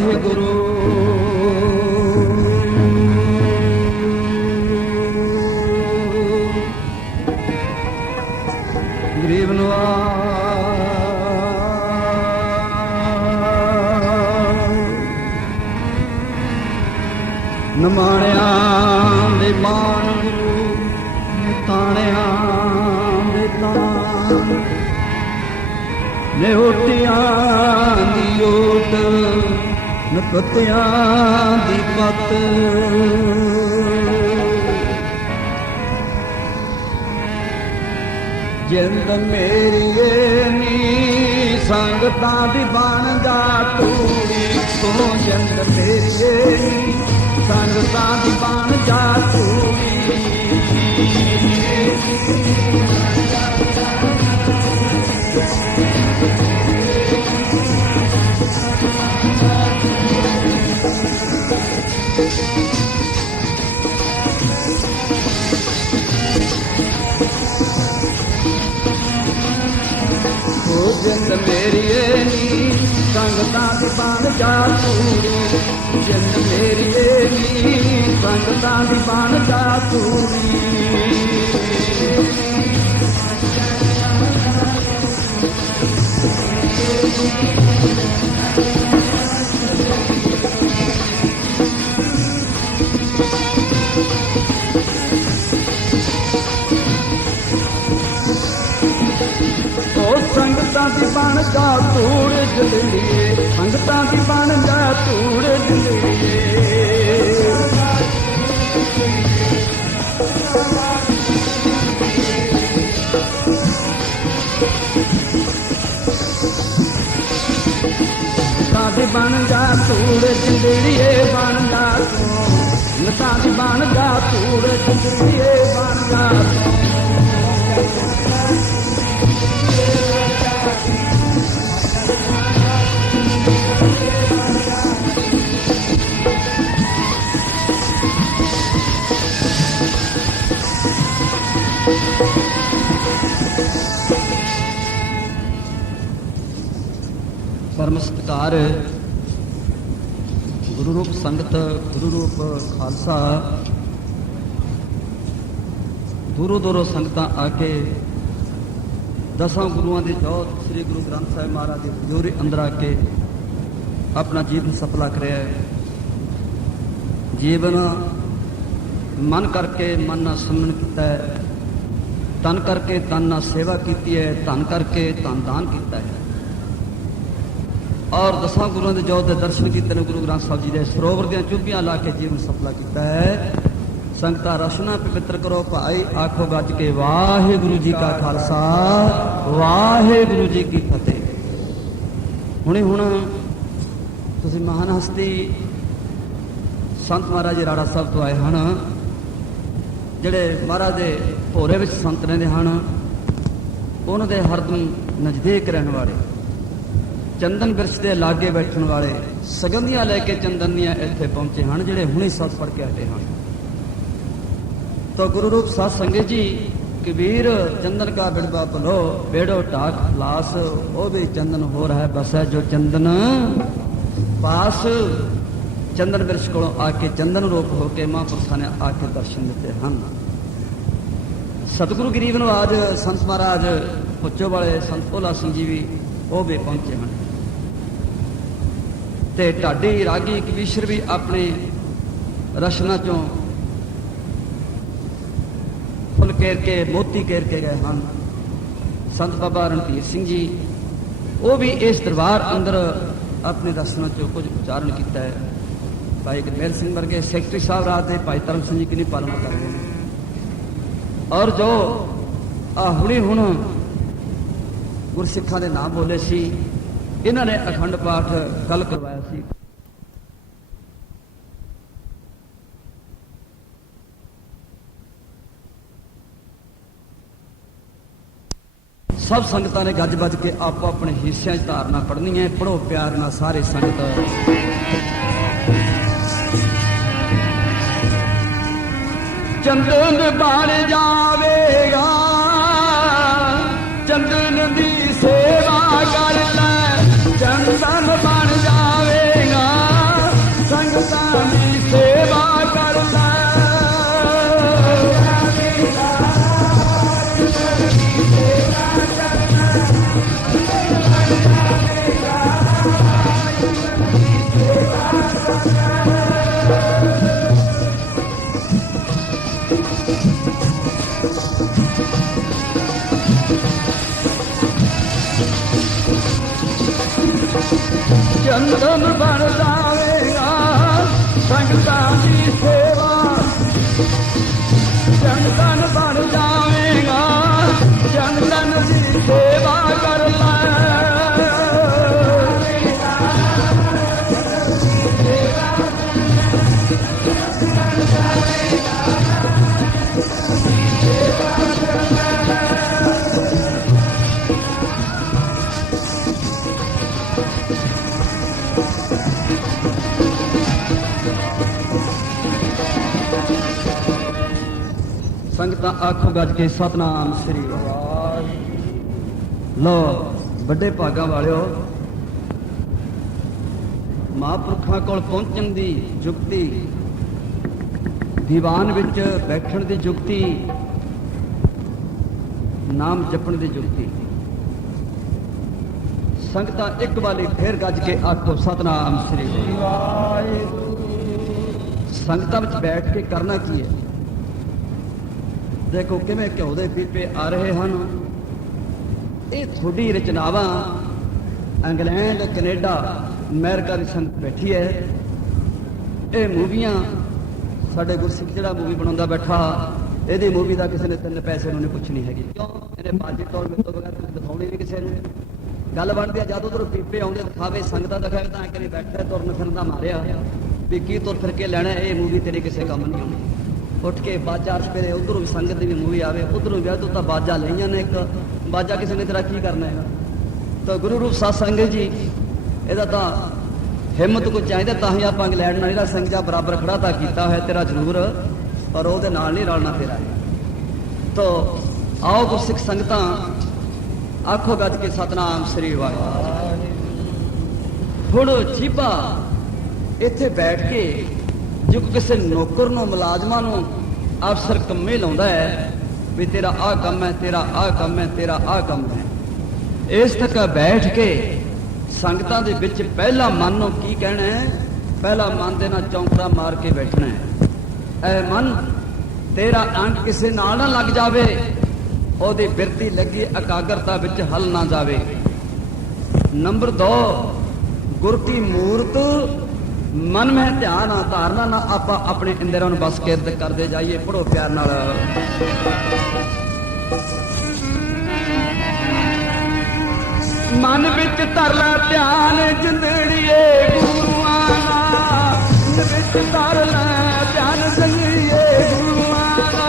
ਵਾਹਿਗੁਰੂ। ਗਰੀਬ ਨਮਾਣਿਆਂ ਦੇ ਮਾਨ ਗੁਰੂ, ਤਾਣਿਆਂ ਦੇ ਤਾਣ, ਨਿਉਟਿਆਂ ਦੀ ਓਟ, ਨਪਤਿਆਂ ਦੀ ਪਤ। ਜਿੰਦ ਮੇਰੀਏ ਨੀ ਸੰਗਤਾਂ ਦੀ ਬਣ ਜਾ ਤੂੜੀ, ਤੂੰ ਜਿੰਦ ਮੇਰੀਏ ਨੀ ਸੰਗਤਾਂ ਦੀ ਬਣ ਜਾ ਤੂੜੀ। ਜਿੰਦ ਮੇਰੀਏ ਨੀ ਸੰਗਤਾਂ ਦੀ ਬਣ ਜਾ ਤੂੜੀ, ਜਿੰਦ ਮੇਰੀਏ ਨੀ ਸੰਗਤਾਂ ਦੀ ਬਣ ਜਾ ਤੂੜੀ। ਸੰਗਤਾਂ ਦੀ ਬਣ ਜਾ ਧੂੜ ਜਲੀਏ, ਸੰਗਤਾਂ ਦੀ ਬਣ ਜਾ ਧੂੜ ਜਲੀਏ। ਸੰਗਤਾਂ ਦੀ ਬਣ ਜਾ ਧੂੜ ਜਲੀਏ, ਬਣ ਜਾ ਤੂੰ। ਸੰਗਤਾਂ ਦੀ ਬਣ ਜਾ ਧੂੜ ਜਲੀਏ, ਬਣ ਜਾ ਤੂੰ। ਪਰਮ ਸਤਿਕਾਰ ਗੁਰੂ ਰੂਪ ਸੰਗਤ, ਗੁਰੂ ਰੂਪ ਖਾਲਸਾ, ਦੂਰੋਂ ਦੂਰੋਂ ਸੰਗਤਾਂ ਆ ਕੇ ਦਸਾਂ ਗੁਰੂਆਂ ਦੀ ਜੋਤ ਸ੍ਰੀ ਗੁਰੂ ਗ੍ਰੰਥ ਸਾਹਿਬ ਮਹਾਰਾਜ ਦੀ ਹਜ਼ੂਰੀ ਅੰਦਰ ਆ ਕੇ ਆਪਣਾ ਜੀਵਨ ਸਫਲਾ ਕਰਿਆ ਹੈ। ਜੀਵਨ ਮਨ ਕਰਕੇ ਮਨ ਨਾਲ ਸਿਮਰਨ ਕੀਤਾ ਹੈ, ਤਨ ਕਰਕੇ ਤਨ ਨਾਲ ਸੇਵਾ ਕੀਤੀ ਹੈ, ਧਨ ਕਰਕੇ ਧਨ ਦਾਨ ਕੀਤਾ ਹੈ, ਔਰ ਦਸਾਂ ਗੁਰੂਆਂ ਦੇ ਜੋਤ ਦੇ ਦਰਸ਼ਨ ਕੀਤੇ ਨੇ। ਗੁਰੂ ਗ੍ਰੰਥ ਸਾਹਿਬ ਜੀ ਦੇ ਸਰੋਵਰ ਦੀਆਂ ਚੁੱਭੀਆਂ ਲਾ ਕੇ ਜੀਵਨ ਸਫਲਾ ਕੀਤਾ ਹੈ। ਸੰਗਤਾਂ ਰਸਨਾ ਪਵਿੱਤਰ ਕਰੋ ਭਾਈ, ਆਖੋ ਗੱਜ ਕੇ ਵਾਹਿਗੁਰੂ ਜੀ ਕਾ ਖਾਲਸਾ, ਵਾਹਿਗੁਰੂ ਜੀ ਕੀ ਫਤਿਹ। ਹੁਣ ਤੁਸੀਂ ਮਹਾਨ ਹਸਤੀ ਸੰਤ ਮਹਾਰਾਜ ਜੀ ਰਾੜਾ ਸਾਹਿਬ ਤੋਂ ਆਏ ਹਨ, ਜਿਹੜੇ ਮਹਾਰਾਜ ਦੇ ਭੋਰੇ ਵਿੱਚ ਸੰਤ ਰਹਿੰਦੇ ਹਨ, ਉਹਨਾਂ ਦੇ ਹਰਦਮ ਨਜ਼ਦੀਕ ਰਹਿਣ ਵਾਲੇ, ਚੰਦਨ ਬਿਰਛ ਦੇ ਲਾਗੇ ਬੈਠਣ ਵਾਲੇ, ਸਗੰਧੀਆਂ ਲੈ ਕੇ ਚੰਦਨ ਦੀਆਂ ਇੱਥੇ ਪਹੁੰਚੇ ਹਨ, ਜਿਹੜੇ ਹੁਣੇ ਸੱਤ ਪੜ੍ਹ ਕੇ ਹਟੇ ਹਨ। तो गुरु रूप साध संगत जी, कबीर चंदन का बिड़बा पलो, बेड़ो टाक लास, वो भी चंदन हो रहा है बस है जो चंदन पास। चंदन वृक्ष को आके चंदन रूप होके महापुरुषों ने आके दर्शन देते हैं। सतगुरु गरीब नवाज संत महाराज पुच्चो वाले संत भोला सिंह जी भी वो भी पहुंचे हैं, ते ढाडी रागी कबीशर भी अपने रचना चों फुल घेर के मोती घेर के गए हैं। संत बाबा रणधीर सिंह जी वो भी इस दरबार अंदर अपनी रचना चो कुछ उच्चारण किया है। भाई गुरमेल सिंह वर्गे सैकटरी साहब रात भाई धर्म सिंह जी की पालना कर रहे हैं, और जो हुणे हुण गुरसिखा के नाम बोले सी, इन्होंने अखंड पाठ कल करवाया सी। सब संगतां ने गज बज के आपो अपने हिस्सों धारना पढ़नी है। पढ़ो प्यार ना सारे संगत। चंदन बन जावेगा, चंदन दी सेवा कर ले, चंदन बन जावेगा। ਚੰਦਨ ਬਣ ਜਾਵੇਗਾ ਸੰਗਤਾਂ ਦੀ ਸੇਵਾ ਚੰਦਨ ਬਣ ਜਾਵੇਗਾ ਚੰਦਨ ਦੀ ਸੇਵਾ ਕਰ ਲੈ ਸੰਗਤਾਂ ਆਖੋ ਗੱਜ ਕੇ ਸਤਨਾਮ ਸ੍ਰੀ ਵਾਹਿਗੁਰੂ। ਲੋ ਵੱਡੇ ਭਾਗਾਂ ਵਾਲਿਓ, ਮਹਾਂਪੁਰਖਾਂ ਕੋਲ ਪਹੁੰਚਣ ਦੀ ਜੁਗਤੀ, ਦੀਵਾਨ ਵਿੱਚ ਬੈਠਣ ਦੀ ਜੁਗਤੀ, ਨਾਮ ਜਪਣ ਦੀ ਜੁਗਤੀ। ਸੰਗਤਾਂ ਇੱਕ ਵਾਰੀ ਫੇਰ ਗੱਜ ਕੇ ਆਖੋ ਸਤਨਾਮ ਸ੍ਰੀ ਵਾਹਿਗੁਰੂ। ਸੰਗਤਾਂ ਵਿੱਚ ਬੈਠ ਕੇ ਕਰਨਾ ਕੀ ਹੈ? ਦੇਖੋ ਕਿਵੇਂ ਘਿਓ ਦੇ ਪੀਪੇ ਆ ਰਹੇ ਹਨ। ਇਹ ਤੁਹਾਡੀ ਰਚਨਾਵਾਂ ਇੰਗਲੈਂਡ, ਕੈਨੇਡਾ, ਅਮਰੀਕਾ ਦੀ ਸੰਗਤ ਬੈਠੀ ਹੈ। ਇਹ ਮੂਵੀਆਂ ਸਾਡੇ ਗੁਰਸਿੱਖ ਜਿਹੜਾ ਮੂਵੀ ਬਣਾਉਂਦਾ ਬੈਠਾ, ਇਹਦੀ ਮੂਵੀ ਦਾ ਕਿਸੇ ਨੇ 3 ਪੈਸੇ ਨੂੰ ਨਹੀਂ ਪੁੱਛਣੀ ਹੈਗੀ। ਕਿਉਂ? ਇਹਨੇ ਬਾਜੀ ਟੋਲ ਮੇਰੇ ਤੋਂ ਬਗੈਰ ਕੁਝ ਦਿਖਾਉਣੀ ਨਹੀਂ ਕਿਸੇ ਨੂੰ। ਗੱਲ ਬਣਦੀ ਆ ਜਦ ਉਧਰੋਂ ਪੀਪੇ ਆਉਂਦੇ ਦਿਖਾਵੇ, ਸੰਗਤਾਂ ਦਿਖਾਵੇ ਤਾਂ ਕਿਵੇਂ ਬੈਠਾ ਤੁਰਨ ਫਿਰਨ ਦਾ ਮਾਰਿਆ ਵੀ ਕੀ ਤੁਰ ਫਿਰ ਕੇ ਲੈਣਾ। ਇਹ ਮੂਵੀ ਤੇਰੇ ਕਿਸੇ ਕੰਮ ਨਹੀਂ ਆਉਣੀ। ਉੱਠ ਕੇ ਬਾਜਾ ਸਵੇਰੇ ਉਧਰੋਂ ਵੀ ਸੰਗਤ ਦੀ ਵੀ ਮੂਵੀ ਆਵੇ, ਉਧਰੋਂ ਵੀ ਤੂੰ ਤਾਂ ਬਾਜਾ ਲਈਆਂ ਨੇ। ਇੱਕ ਬਾਜਾ ਕਿਸੇ ਨੇ ਤੇਰਾ ਕੀ ਕਰਨਾ ਹੈਗਾ? ਤਾਂ ਗੁਰੂ ਰੂਪ ਸਾਧ ਸੰਗਤ ਜੀ, ਇਹਦਾ ਤਾਂ ਹਿੰਮਤ ਕੋਈ ਚਾਹੀਦਾ। ਤਾਂ ਹੀ ਆਪਾਂ ਇੰਗਲੈਂਡ ਨਾਲ ਜਿਹੜਾ ਸੰਗਜਾ ਬਰਾਬਰ ਖੜਾ ਤਾਂ ਕੀਤਾ ਹੋਇਆ ਤੇਰਾ ਜ਼ਰੂਰ, ਪਰ ਉਹਦੇ ਨਾਲ ਨਹੀਂ ਰਲਣਾ ਤੇਰਾ। ਤਾਂ ਆਓ ਗੁਰਸਿੱਖ ਸੰਗਤਾਂ ਆਖੋ ਗੱਜ ਕੇ ਸਤਨਾਮ ਸ੍ਰੀ ਵਾਹਿਗੁਰੂ। ਹੁਣ ਚੀਪਾ ਇੱਥੇ ਬੈਠ ਕੇ ਜੋ ਕਿਸੇ ਨੌਕਰ ਨੂੰ, ਮੁਲਾਜ਼ਮਾਂ ਨੂੰ ਅਫਸਰ ਕੰਮੇ ਲਾਉਂਦਾ ਹੈ ਵੀ ਤੇਰਾ ਆਹ ਕੰਮ ਹੈ, ਤੇਰਾ ਆਹ ਕੰਮ ਹੈ, ਤੇਰਾ ਆਹ ਕੰਮ ਹੈ। ਇਸ ਤੱਕ ਬੈਠ ਕੇ ਸੰਗਤਾਂ ਦੇ ਵਿੱਚ ਪਹਿਲਾ ਮਨ ਨੂੰ ਕੀ ਕਹਿਣਾ ਹੈ? ਪਹਿਲਾ ਮਨ ਦੇ ਨਾਲ ਚੌਂਕੜਾ ਮਾਰ ਕੇ ਬੈਠਣਾ ਹੈ। ਐ ਮਨ, ਤੇਰਾ ਅੰਗ ਕਿਸੇ ਨਾਲ ਨਾ ਲੱਗ ਜਾਵੇ, ਉਹਦੀ ਬਿਰਤੀ ਲੱਗੀ ਇਕਾਗਰਤਾ ਵਿੱਚ ਹਲ ਨਾ ਜਾਵੇ। ਨੰਬਰ 2, ਗੁਰ ਕੀ ਮੂਰਤ ਮਨ ਮਹਿ ਧਿਆਨ ਆ ਧਾਰਨਾ ਨਾ ਆਪਾਂ ਆਪਣੇ ਇੰਦਰਾਂ ਨੂੰ ਬਸ ਕਿਰਤ ਕਰਦੇ ਜਾਈਏ। ਪੜੋ ਪਿਆਰ ਨਾਲ। ਮਨ ਵਿੱਚ ਧਰ ਲੈ ਧਿਆਨ ਜਿੰਦੜੀਏ ਗੁਰੂਆਂ ਦਾ, ਮਨ ਵਿੱਚ ਧਰ ਲੈ ਧਿਆਨ ਜਿੰਦੜੀਏ ਗੁਰੂਆਂ ਦਾ।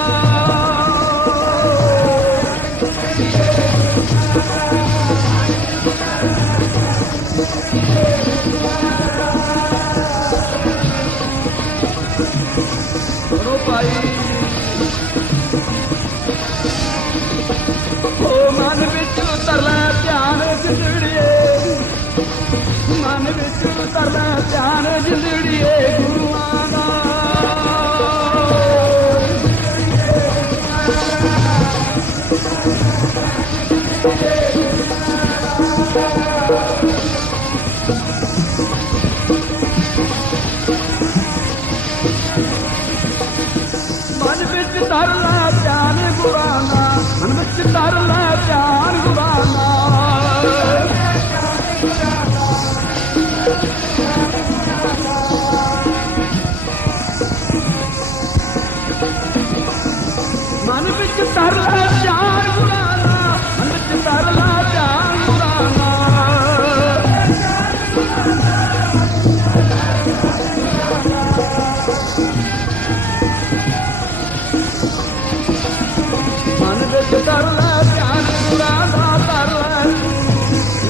ਕਰੋ ਭਾਈ। ਉਹ ਮਨ ਵਿੱਚ ਧਰ ਲੈ ਧਿਆਨ ਜਿੰਦੜੀਏ, ਮਨ ਵਿੱਚ ਧਰ ਲੈ ਧਿਆਨ ਜਿੰਦੜੀਏ ਗੁਰੂਆਂ ਦਾ। ਮਨ ਵਿੱਚ ਧਰ ਲੈ ਧਿਆਨ ਗੁਰਾਂ ਦਾ, ਮਨ ਵਿੱਚ ਧਰ ਲੈ ਧਿਆਨ ਗੁਰਾਂ ਦਾ। ਮਨ ਵਿੱਚ ਧਰ ਲੈ ਧਿਆਨ ਗੁਰਾਂ ਦਾ, ਮਨ ਵਿੱਚ ਧਰ ਲੈ ਧਿਆਨ ਗੁਰਾਂ ਦਾ। ਮਨ ਵਿੱਚ ਧਰ ਲੈ ਧਿਆਨ ਗੁਰਾਂ ਦਾ, ਧਰ ਲੈ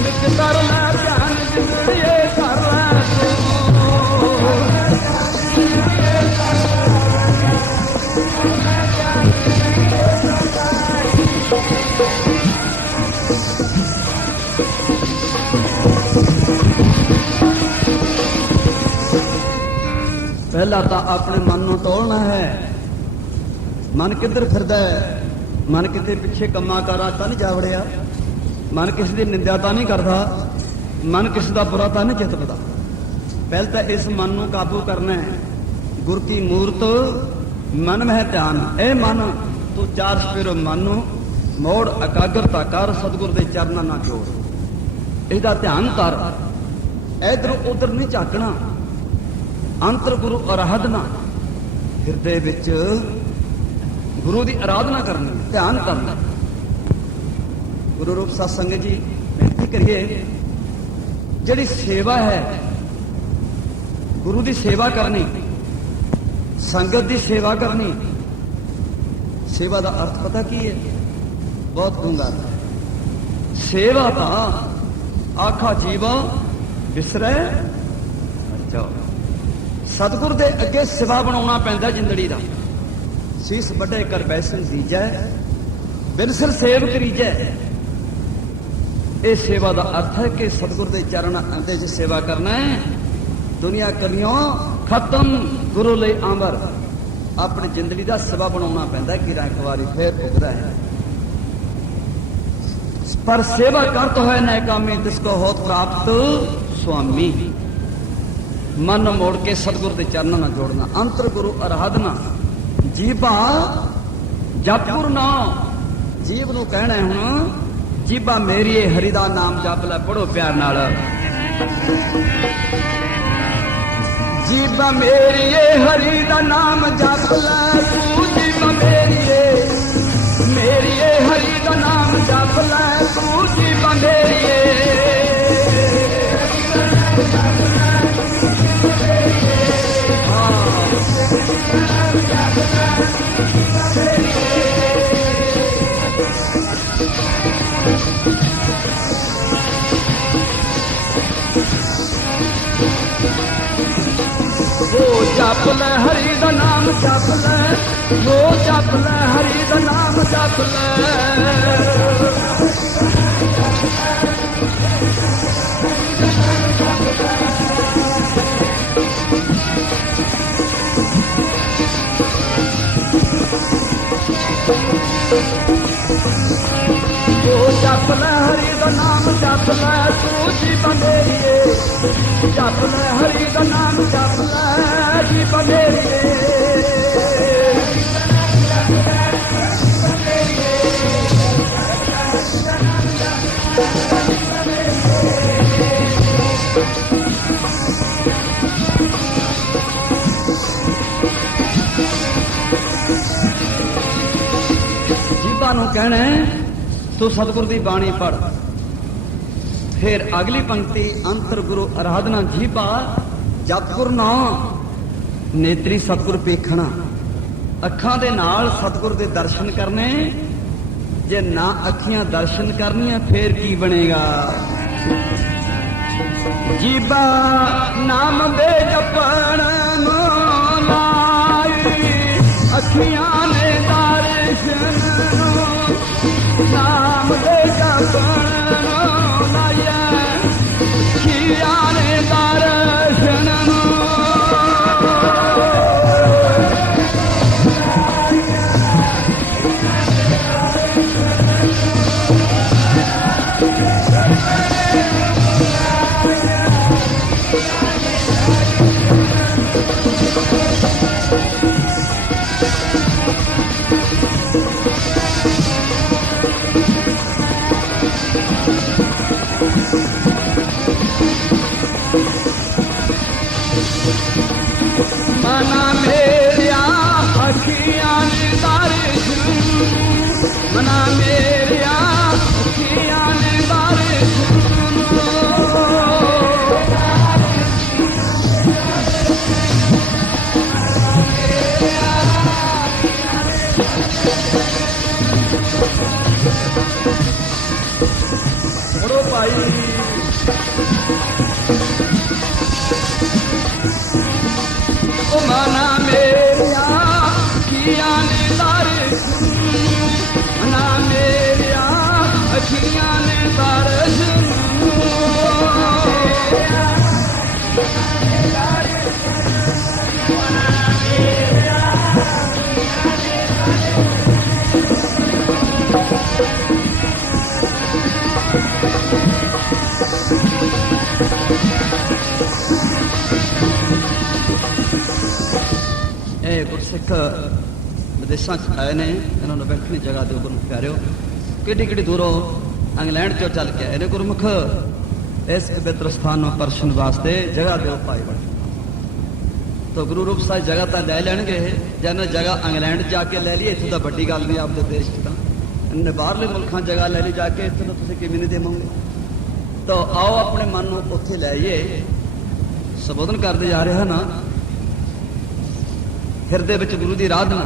ਵਿੱਚ ਧਰ ਲੈ ਧਿਆਨ ਜਿੰਦੜੀਏ ਧਰ ਲੈ ਤੂੰ। ਪਹਿਲਾਂ ਤਾਂ ਆਪਣੇ ਮਨ ਨੂੰ ਤੋੜਨਾ ਹੈ। ਮਨ ਕਿੱਧਰ ਫਿਰਦਾ ਹੈ? ਮਨ ਕਿਤੇ ਪਿੱਛੇ ਕੰਮਾਂ ਕਾਰਾਂ ਤਾਂ ਨਹੀਂ ਜਾ ਵੜਿਆ? ਮਨ ਕਿਸੇ ਦੀ ਨਿੰਦਿਆ ਤਾਂ ਨਹੀਂ ਕਰਦਾ? ਮਨ ਕਿਸੇ ਦਾ ਬੁਰਾ ਤਾਂ ਨਹੀਂ ਚਿੱਤਦਾ? ਪਹਿਲ ਤਾਂ ਇਸ ਮਨ ਨੂੰ ਕਾਬੂ ਕਰਨਾ ਹੈ। ਗੁਰ ਕੀ ਮੂਰਤ ਮਨ ਮਹਿ ਧਿਆਨ। ਇਹ ਮਨ ਤੂੰ 4 ਸਪੇਰੋ ਮਨ ਨੂੰ ਮੋੜ ਇਕਾਗਰਤਾ ਕਰ, ਸਤਿਗੁਰ ਦੇ ਚਰਨਾਂ ਨਾਲ ਜੋੜ, ਇਹਦਾ ਧਿਆਨ ਕਰ। इधर उधर नहीं झाकना, अंतर गुरु आराधना, हिरदे विच गुरु की आराधना करनी, ध्यान करना। गुरु रूप साध संगत जी बेनती करिए, जिहड़ी सेवा है, गुरु की सेवा करनी, संगत की सेवा करनी, सेवा का अर्थ पता की है? बहुत डूंगा है। सेवा तो आखा जीवा विसरै जाओ। सतगुर दे अगे सिवा बनाउणा पैंदा जिंदड़ी दा। सीस वड्डे कर बैसन दीजै, बिनसर सेव करीजै। ये सेवा का अर्थ है कि सतगुर दे चरण दे च सेवा करना है। दुनिया कलियों खत्म, गुरु ले आमर। अपनी जिंदगी का सिवा बनाउणा पैंदा, गिरा एक बारी फिर उगदा है। पर सेवा करत होए नैकामी, तिसको होत प्राप्त स्वामी। मन मोड़ के सतगुर के चरण ना जोड़ना, अंतर गुरु आराधना। जीबा जपपुर नाम, जीव नूं कहना है हुण, जीबा मेरी हरि दा नाम जप लै। पढ़ो प्यार नाल। जीबा मेरी हरि दा नाम जप लै तू, जीबा मेरी हरि दा नाम जप लै तू, जीबा मेरी वो जप लै हरि दा नाम जप लै, वो जप लै हरि दा नाम जप लै। वो जप लै हरि दा नाम जप लै तू, जीवा मेरी जप लै हरि दा नाम जप लै, जीवा मेरी जीवा नूं कहना तू सतगुर की बाणी पढ़। फिर अगली पंक्ति, अंतर गुरु आराधना। जीबा जपगुर नाम, नेत्री सतगुर वेखना। अखां दे नाल सतगुर दे दर्शन करने। जे ना अखियां दर्शन करनियां फिर की बनेगा? जीबा नाम दे जपण लाई, अखियां ने दर्शन, नाम दे जपण लाया, अखियां ने दर्शन। मना मेरिया अखियां ने दर्शन, मना मेरिया अखियां ने दर्शन। बड़ो भाई मना मेरिया अखियां ने दर्शन, मना मेरिया अखियां ने दर्शन। गुरसिख विदेशों आए ने, इन्होंने बैठनी जगह दो गुरमुख प्यारिओ, कि दूरों इंग्लैंड चो चल के आए ने गुरमुख। इस पवित्र स्थान में परछन वास्ते जगह दो पाई बन। तो गुरु रूप साहिब जगह तो लै लैणगे, जैसे जगह इंग्लैंड जाके लै ली, इत्थों तो वड्डी गल नहीं आपके देश तो इन्हें बाहरले मुल्कों जगह लै ली जाके, इत्थों तो तुसीं किवें नहीं देवोगे। तो आओ अपने मन को उत्थे लैइए। संबोधन करते जा रहे हैं ना, हिरदे विच गुरु की आराधना,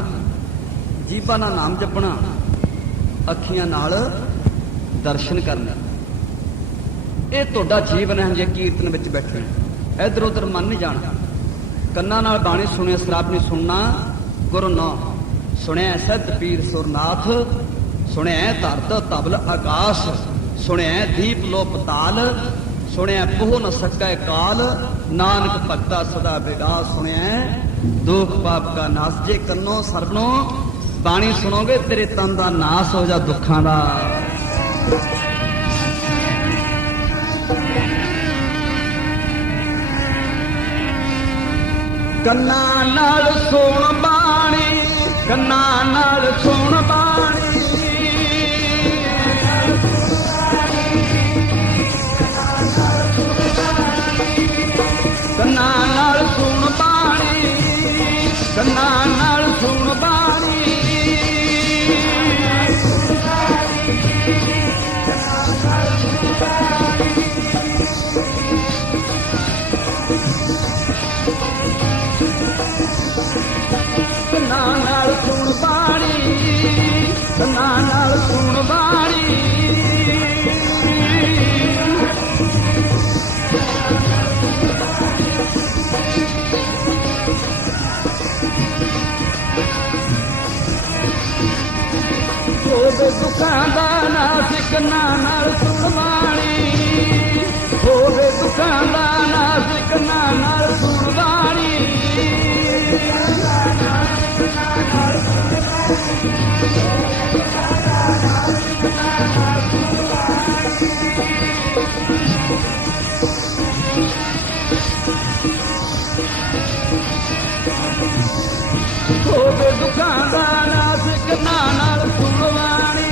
जीभा नाल नाम जपना, अखियां नाल दर्शन करना, ये तुहाडा जीवन है। जे कीर्तन विच बैठे इधर उधर मन नहीं जाना, कन्ना नाल बाणी सुनिया शराब नहीं सुनना, गुरु नौ सुनिया सिद्ध पीर सुरनाथ, सुनिया धरत तबल आकाश, सुनिया दीप लो पताल, सुनिया पोह न सकै काल, नानक भगता सदा विगास, सुनिया दुख पाप का नाश। जे कन्नो सरवणो बाणी सुनोगे तेरे तन का नाश हो जा दुखां दा। कन्ना नाल सुन बाणी, कन्ना नाल सुन बाणी, कन्ना नाल सुन बाणी, कन्ना नाल सुन बाणी, कन्ना नाल सुन बाणी, कन्ना नाल सुन बाणी। होवे दुखां दा नाश कन्ना नाल सुन बाणी, होवे दुखां दा नाश कन्ना नाल सुन बाणी, होवे दुखां दा नाश कन्ना नाल सुन बाणी,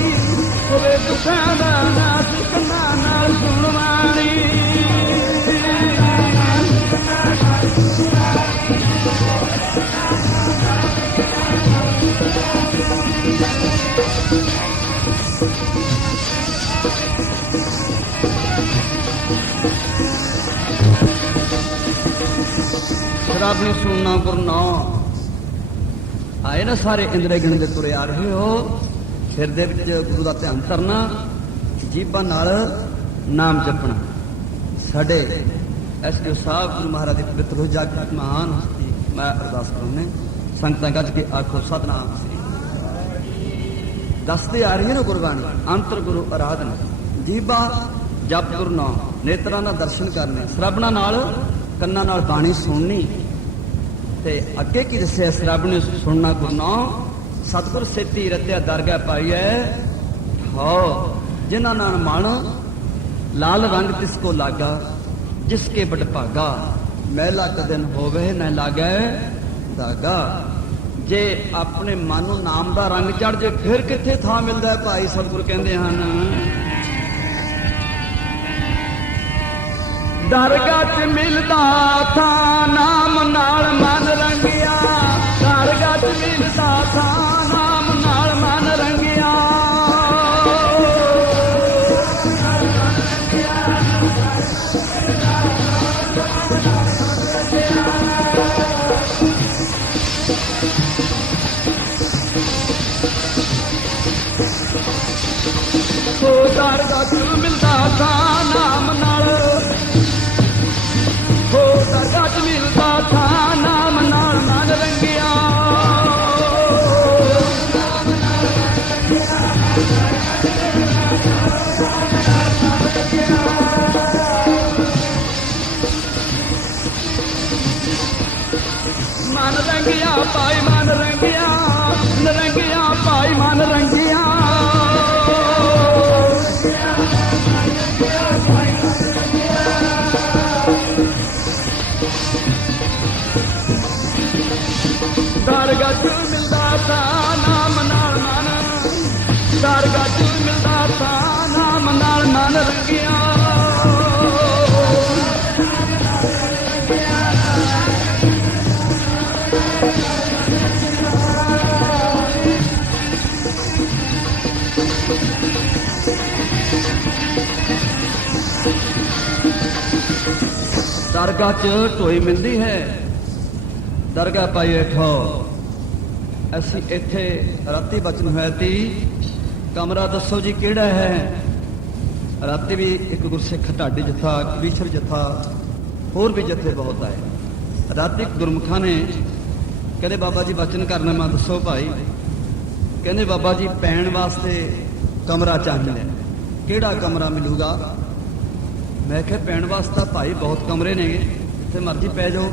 होवे दुखां दा नाश कन्ना नाल सुन बाणी। शराब नहीं सुनना गुरु नौ आए ना, सारे इंद्रे गिणदे तुरे आ रहे हो। हिरदे विच गुरु का ध्यान करना, जीभा नाल नाम जपना। साडे एसडीओ साहब गुरु महाराज की पवित्र हो जागृत महान हस्ती, मैं अरदास करने संगतां गज के आखो सतनाम श्री। दसते आ रही है ना गुरबाणी, अंतर गुरु आराधना, जीभा जप गुरु नौ, नेत्रां दा दर्शन करने, श्रवणा नाल कन्ना नाल बाणी सुननी। ते अगे की दस्सिया श्रवण सुनना गुरु नौ, सतगुर सेती रत्या दरगाह पाई है हो, जिन्हां नाल मन लाल रंग तिसको लागा, जिसके बड़ भागा, मैला कदन होवे न लागे दागा। जे अपने मन नूं नाम दा रंग चढ़ जे फिर किथे थां मिलदा है भाई, सतगुर कहंदे हन दरगाह च मिलदा था नाम नाल मन रंगिया, दरगाह च मिलदा था नाम नाल मन रंगिया। ओ दरगाह च मिलदा था नाम नाल, हो दरगाह च मिलदा था नाम नाल मन रंगिया। मन रंगिया भाई मन रंगिया, रंगिया भाई मन रंगिया। दरगाह च ढोई मिलती है, दरगाह पाई ठो असी इत्थे राती बचन होया ती, कमरा दसो जी किहड़ा है। राती भी एक गुरसिख ढाडी जत्था, कबीशर जत्था, होर भी जत्थे बहुत आए। राती गुरमुखा ने कहते बाबा जी बचन करना, मैं दसो भाई। कहते बाबा जी पैण वास्ते कमरा चाहिए, किहड़ा कमरा मिलूगा। मैं क्या पैण वास्ते भाई बहुत कमरे ने, जिथे मर्जी पै जाओ।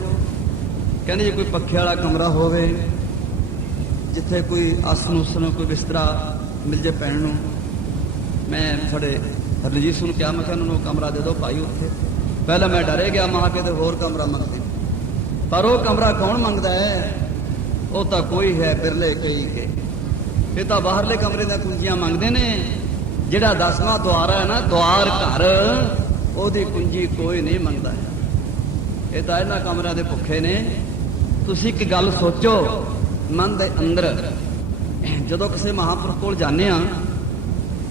कहते जी कोई पखे वाला कमरा होवे, जिथे कोई आसन उसन कोई बिस्तरा मिल जाए पैण नूं। मैं थोड़े रजीस नूं क्या, मैं क्या उन्होंने कमरा दे दो भाई उत्थे। पहले मैं डरे गया, महा किते होर कमरा मंगदे, पर वो कमरा कौन मंगदा है? वो तो कोई है बिरले कई के, ये तो बाहरले कमरे दी कुंजियां मंगदे ने। जिहड़ा 10वां द्वार है ना, द्वार घर, ओदी कुंजी कोई नहीं मंगदा है। ये तो इन्हां कमरिਆਂ दे भुखे ने। तुसीं एक गल सोचो, मन दे अंदर जदों किसी महापुरुष कोल जाने आ,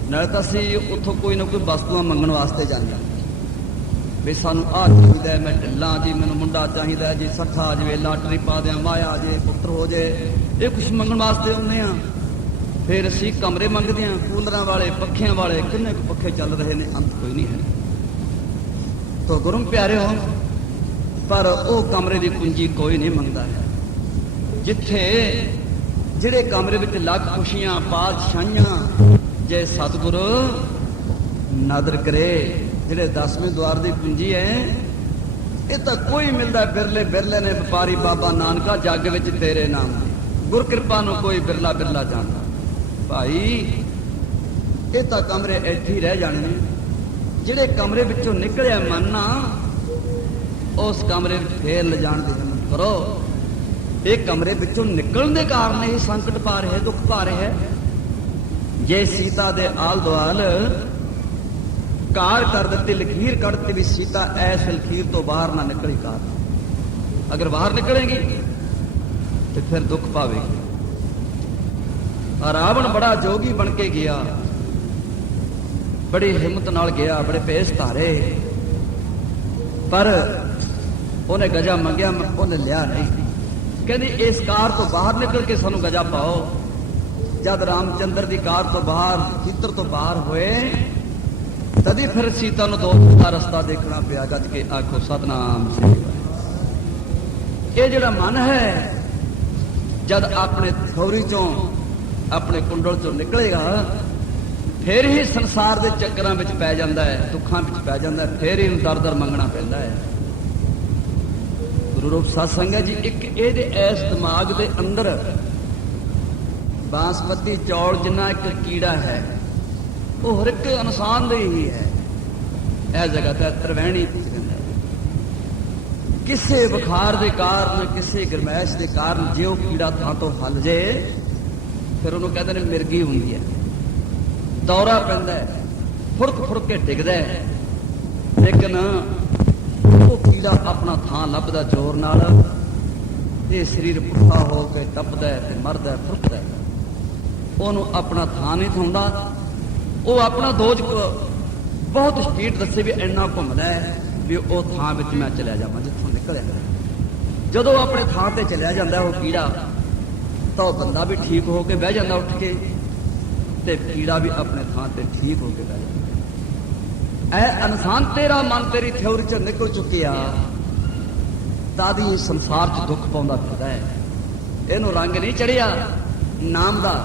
नाले तां असीं उत्थों कोई ना कोई वस्तुआं मंगण वास्ते जाने आ भी सानूं आह चाहीदा, मैं ढिल्ला जी, मैनूं मुंडा चाहीदा जी, सट्ठा आ जाए, लाटरी पा दियां, माया आ जाए, पुत्तर हो जाए, ये कुछ मंगण वास्ते आउंदे आ। फिर असीं कमरे मंगदे आ, कूलरां वाले, पੱਖਿਆਂ वाले, किन्ने कुछ पੱਖੇ चल रहे ने, अंत कोई नहीं है। तो गुरु प्यारे हो, पर वो कमरे की कुंजी कोई नहीं मंगता है। जिथे जिहड़े कमरे विच लख खुशियां पातशाहियां, जे सतगुरु नादर करे, जिहड़े 10वें द्वार की कुंजी है, ये तो कोई मिलता बिरले बिरले ने। व्यापारी बाबा नानका जग विच तेरे नाम दी, गुर कृपा नूं कोई बिरला बिरला जानदा। भाई ये तो कमरे इत्थे ही रह जाने। जिहड़े कमरे विचों निकलिया मन ना, उस कमरे फेर ले जाण दी हिम्मत करो। ये कमरे विचों निकलण दे कारण ही संकट पा रहे, दुख पा रहे है। जे सीता दे आल दुआल कार कर दित्ती, लकीर कढ़ती भी सीता ऐस लकीर तो बाहर ना निकली कार, अगर बाहर निकलेगी तो फिर दुख पावेगी। रावण बड़ा जोगी बन के गया, बड़ी हिम्मत नाल गया, बड़े भेस धारे, पर उन्हें गजा मंगया, उन्हें लिया नहीं। कहते इस कार तो बाहर निकल के सानू गजा पाओ। जब रामचंद्र की कार तो बाहर, चित्र तो बाहर होए, तभी फिर सीता नूं दो का रस्ता देखना पिया। गज के आखो सतनाम श्री वाहिगुरू। ये जिहड़ा मन है, जब अपने थौरी चों, अपने कुंडल चों निकलेगा, फिर ही संसार के चक्करां विच पै जांदा है, दुखां विच पै जांदा है, फिर ही दर दर मंगना पैंदा है। गुरु रूप सत्संग है जी। एक ये इस दिमाग के अंदर बांसपति चौल जिन्ना एक कीड़ा है, वो हर एक इंसान दे ही है। यह जगह तो त्रिवैणी किसी बुखार के कारण, किसी गरमैश के कारण जे वो कीड़ा थां तो हल जाए, फिर उन्होंने कहते हैं मिर्गी होंगी है, दौरा पैंदा है, फुरक फुरक के डिगदा है। लेकिन वो कीड़ा अपना थां लभदा जोर नाल, ये शरीर पुट्ठा हो के टपदा है, मरदा है, फुरकदा है, उन्होंने अपना थां नहीं थांदा। वो अपना दोज बहुत स्पीड दसे भी इन्ना घूमदा है भी वो थां विच मैं चलिया जावां जित्थों निकलिया। जदों अपने थां ते चलिया जांदा वो कीड़ा, तो बंदा भी ठीक हो के बह जांदा उठ के, ते कीड़ा भी अपने थां ते ठीक हो के बह जांदा। ऐ इंसान तेरा मन तेरी थ्योरी च निकल चुकिया, तादी संसार च दुख पाउंदा फिरदा है। इहनूं रंग नहीं चढ़िया, नाम दा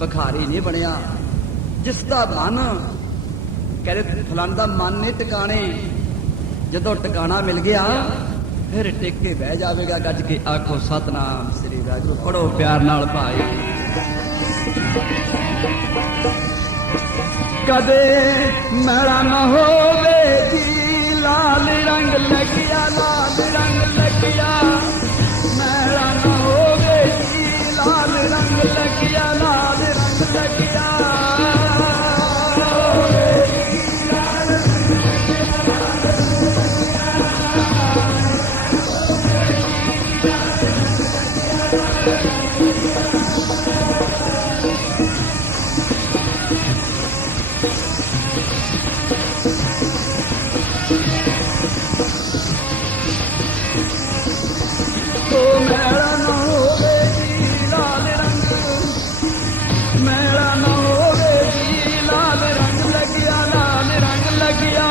भिखारी नहीं बनया। जिसका मन कहते फलांदा मन नहीं टिकाने, जदों टिकाना मिल गया फिर टिक के बह जाएगा। गज के आखो सतनाम श्री वाहिगुरू। पढ़ो प्यार नाल भाई। कदे मैला न होवे जी, लाल रंग लगिया, लाल रंग लगिया, मैला न होवे जी, लाल रंग लगिया, लाल रंग लगिया। तो मैला न होवे जी लाल रंग, मैला न होवे जी लाल रंग लगिया, लाल रंग लगिया।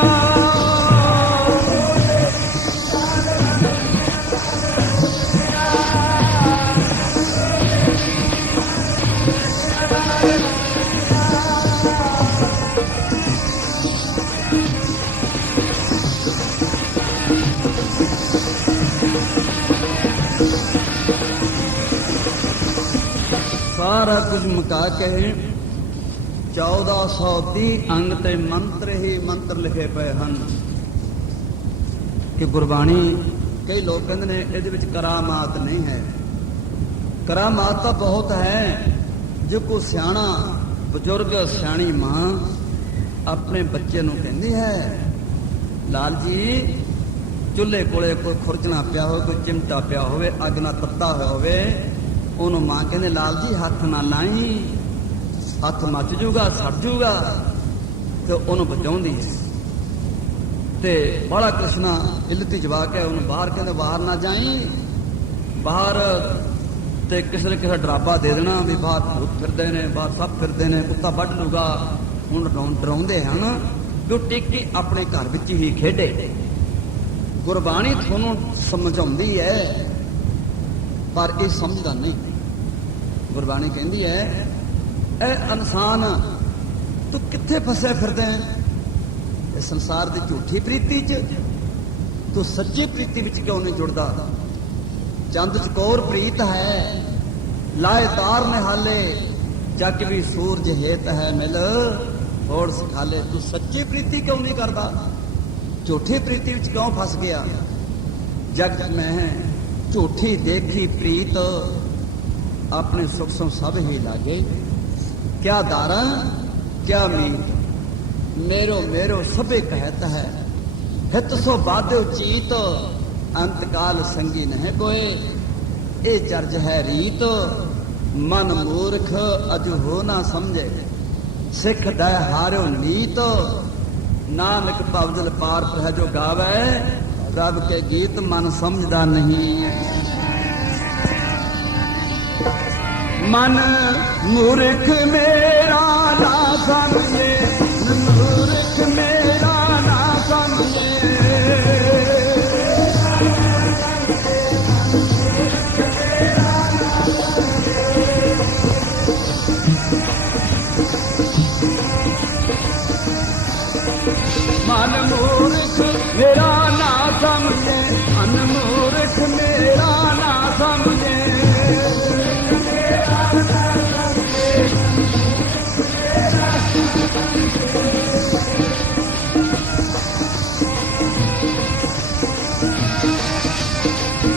सारा कुछ मुका के 1430 अंग ते मंत्र ही मंत्र लिखे पे हैं कि गुरबाणी। कई लोग कहते हैं ਇਹਦੇ ਵਿੱਚ करामात नहीं है। करामात तो बहुत है। जो को सियाणा बुजुर्ग सियाणी मां अपने बच्चे ਨੂੰ ਕਹਿੰਦੀ है, लाल जी चुल्हे कोले कोई खुरचना पिया हो, कोई चिमटा पिया होवे, अग ना तत्ता होवे, ਉਹਨੂੰ ਮਾਂ ਕਹਿੰਦੇ ਲਾਲ ਜੀ ਹੱਥ ਨਾ ਲਾਈ, ਹੱਥ ਮੱਚ ਜੂਗਾ, ਸੜ ਜੂਗਾ, ਤੇ ਉਹਨੂੰ ਬਚਾਉਂਦੀ ਹੈ। ਤੇ ਬਾਲਾ ਕ੍ਰਿਸ਼ਨਾ ਇਲਤੀ ਜਵਾਕ ਹੈ, ਉਹਨੂੰ ਬਾਹਰ ਕਹਿੰਦੇ ਬਾਹਰ ਨਾ ਜਾਈ, ਬਾਹਰ ਤੇ ਕਿਸੇ ਨੇ ਕਿਸੇ ਡਰਾਬਾ ਦੇ ਦੇਣਾ ਵੀ ਬਾਹਰ ਭੂਤ ਫਿਰਦੇ ਨੇ, ਬਾਹਰ ਸੱਪ ਫਿਰਦੇ ਨੇ, ਕੁੱਤਾ ਵੱਢ ਲੂਗਾ। ਹੁਣ ਡਰਾਉਂਦੇ ਹਨ ਵੀ ਉਹ ਟਿੱਕੀ ਆਪਣੇ ਘਰ ਵਿੱਚ ਹੀ ਖੇਡੇ। ਗੁਰਬਾਣੀ ਤੁਹਾਨੂੰ ਸਮਝਾਉਂਦੀ ਹੈ पर यह समझदा नहीं। गुरबाणी कहती है ए इंसान तू किथे फसे फिरदे है संसार की झूठी प्रीति च, तू सच्ची प्रीति विच क्यों नहीं जुड़दा? चंद चकोर प्रीत है लाए तार ने हाले, जग भी सूरज हेत है मिल होड़ सिखाले। तू सच्ची प्रीति क्यों नहीं करदा? झूठी प्रीति विच क्यों फस गया? जग में झूठी देखी प्रीत अपने सुख सो सब ही लागे। क्या दारा क्या मीत मेरो मेरो सबे कहत है, हित सो बाध्यो चीत अंतकाल संगी नहीं कोई। ए चर्ज है रीत मन मूर्ख अजु हो ना समझे, सिख दै हारो नीत नानक पवदल पार पर है जो गावे, रब के गीत मन समझदा नहीं। मन मूर्ख मेरा ना समझे, मूर्ख मेरा ना समझे। मन मूर्ख मेरा ना समझे, अनमूर्ख मेरा ना समझे।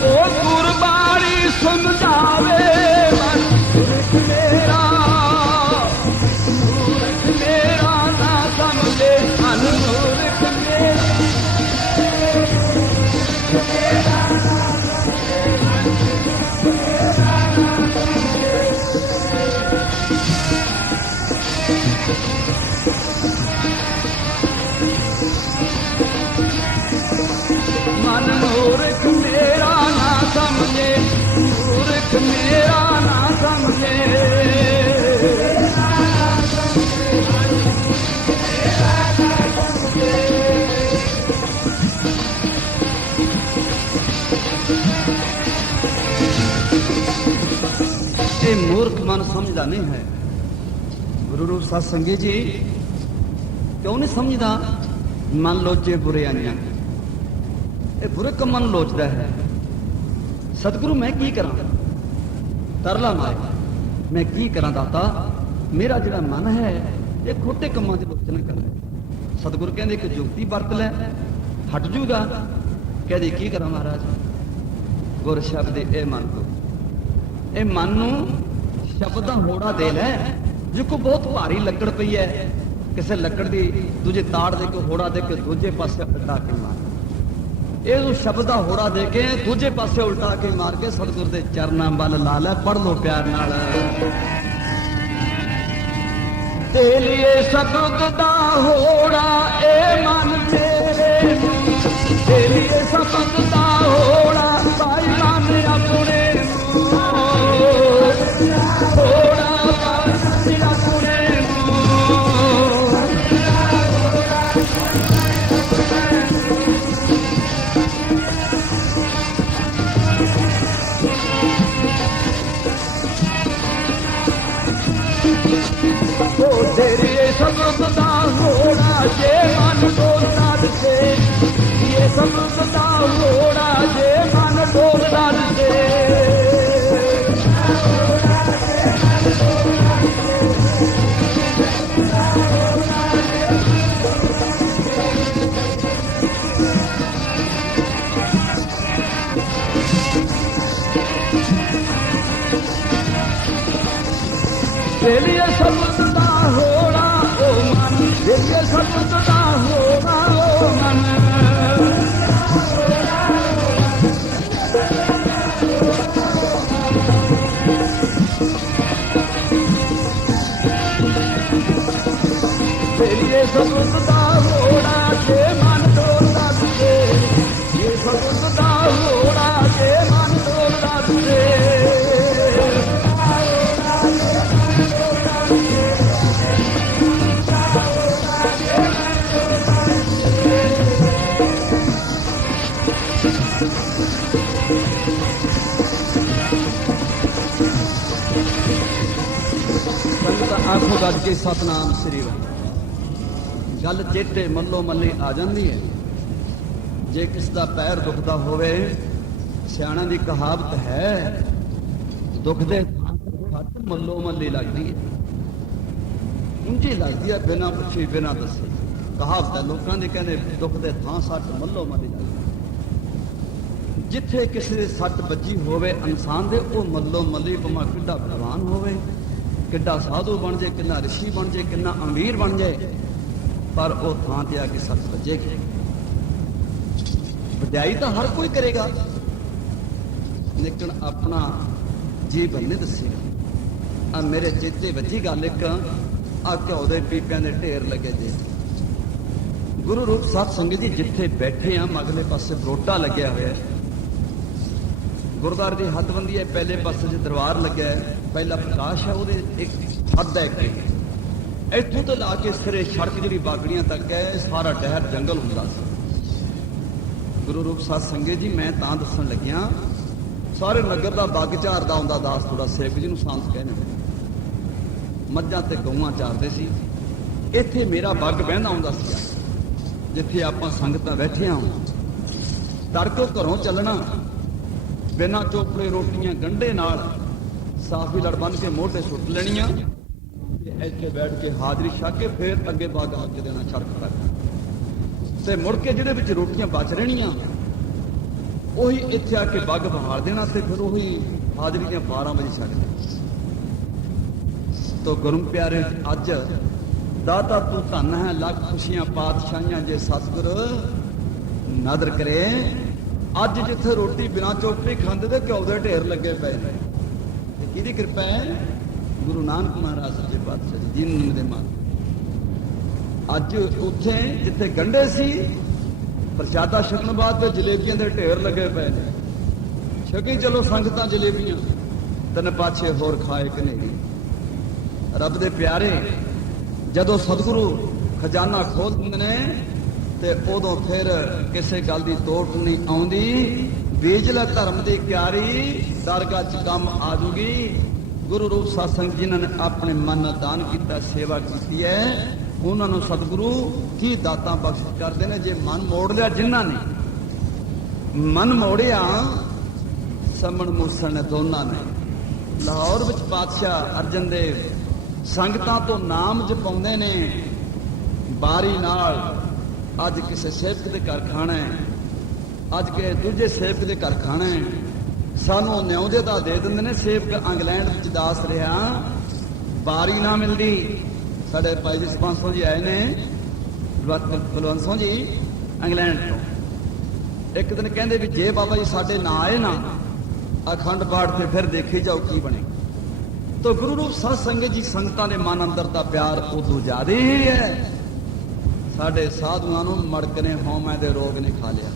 ओ गुरबाणी समझावे मन मूर्ख मेरा, मूर्ख मेरा ना समझे, अनमूर्ख मेरा। मन मूर्ख मेरा ना समझे, मूर्ख मेरा ना समझे। ये मूर्ख मन समझदा नहीं है। गुरु रूप सत्संगी जी क्यों नहीं समझदा? मन लोचे बुरे आनिया, ये बुरे कम मन लोचता है। सतगुरु मैं की करा, तरला मारे मैं की करा दाता, मेरा जिहड़ा मन है ये खोटे कमां च लोचना कर ले। सतगुरु कहंदे कि जुगती वरत लै हट जूगा। कहदे की करा महाराज? गुर शब्द ए मन को, ए मन नूं शब्द दा होड़ा दे लै। जो को बहुत भारी लकड़ पई है, किसी लकड़ की दूजे ताड़ दे के होड़ा दे के दूजे पासे उल्टा के मार, ये शब्द का होड़ा दे के दूजे पासे उल्टा के मार के सतगुर के चरणों वाल ला लै। पढ़ लो प्यार नाल। तेलिए सतुत दा होड़ा ए मन मेरे तेलिए सतुत दा होड़ा भाई मन अपने होड़ा भाई अपने तेरे सतुत दा होड़ा जे मन डोलदा दिसे ये सतुत दा होड़ा जे मन डोलदा दिसे तेलिए सतुत दा होड़ा ओ मन तेलिए सतुत दा होड़ा ओ मन तेलिए सतुत दा होड़ा जे मन डोलदा दिसे ये सतुत दा होड़ा जे मन डोलदा दिसे आखो गज के सतनाम श्री वाहिगुरू गल चेते मल्लो मल्ली आ जाती है जे किस दा पैर दुखदा होवे सियाणा दी कहावत है दुख दे सट मल्लो मल्ली लगती है ਉਂਝੀ लगती है बिना पुछी बिना दसे कहावत है लोगों की कहने दुख दे थां सट मल्लो मल्ली लगती जिथे किसी दे सट बजी होवे इंसान दे वो मल्लो मल्ली भावें किड्डा बलवान होवे किड्डा साधु बन जाए किन्ना ऋषि बन जाए किन्ना अमीर बन जाए पर वो थां ते आके सच बजेगी वड्याई तो हर कोई करेगा लेकिन अपना जीवन नहीं दसेगा आ मेरे चेते बची गल एक आ घ्यो दे पीपियां दे ढेर लगे जे गुरु रूप सत संगत जी जिथे बैठे आ मगले पासे बरोटा लग्या होया गुरुद्वारे की हदबंदी है पहले पासे जो दरबार लग्या है पहला प्रकाश है वो एक हद है इतों तो ला के सिरे सड़क जी बागड़ियां तक है सारा डहर जंगल होंदा सी गुरु रूप साध संगत जी मैं तां दसन लग्या सारे नगर का बग झारदा आउंदा दास थोड़ा सेवक जी नूं सांस कहने मझां ते गऊआं चारदे सी इत्थे मेरा बग बहिंदा आउंदा सी जिथे आपां संगतां बैठे हां तड़कों घरों चलना बिना चोपड़े रोटियां गंढे नाल साफी लड़ बन के मोटे सुट लेनिया इत्थे बैठ के हाजरी छक के फिर अगे बाग आके देना सड़क तक ते मुड़ के जिहदे विच रोटियां बच रहनियां उही इत्थे आके बग बहाल देना ते फिर उही हाजरी दी 12 बजे छक देना तो गुरु प्यारे अज दाता तू धन है लख खुशियां पातशाहियां जे सतगुर नदर करे अज जिथे रोटी बिना चोपड़ी खांदे ते घ्यो दे ढेर लगे पे किहदी कृपा है गुरु नानक महाराज सच्चे पातशाह जी जिन्होंने दे मान अज उत्थे जिथे गंढे सी प्रसादा छकण बाद जलेबियां दे ढेर लगे पे छकी चलो संगतां जलेबियां तन पाछे होर खाए कनेरी रब दे प्यारे जदों सतगुरु खजाना खोल दिंदे ने ते उदों फिर किसी गल की तोड़ नहीं आउंदी बीजल धर्म की क्यारी दरगाह च कम आ जूगी गुरु रूप सत्संग जिन्होंने अपने मन दान किया सेवा की है उन्होंने सतगुरु की दातां बख्श करते हैं जे मन मोड़ लिया जिन्हों ने मन मोड़िया समण मूसन ने दोनों ने लाहौर विच पातशाह अर्जन देव संगतां तो नाम जपाउंदे ने बारी नाल अज किसी सेवक के घर खाना है अज के दूजे सेवक के घर खाना है सानू न्याउदे दा दे दिंदे ने सेवक इंग्लैंड विच दास रहा बारी ना मिलती साडे भाई जी सरपंच जी आए ने बलवंत सिंह जी इंग्लैंड तो एक दिन कहते भी जे बाबा जी साडे ना आए ना अखंड पाठ से फिर देखी जाओ की बने तो गुरु रूप साध संगत जी संगतां दे मन अंदर दा प्यार उदों ज्यादा ही है। साडे साधुआं नूं मड़क ने हौमे दे रोग ने खा लिया।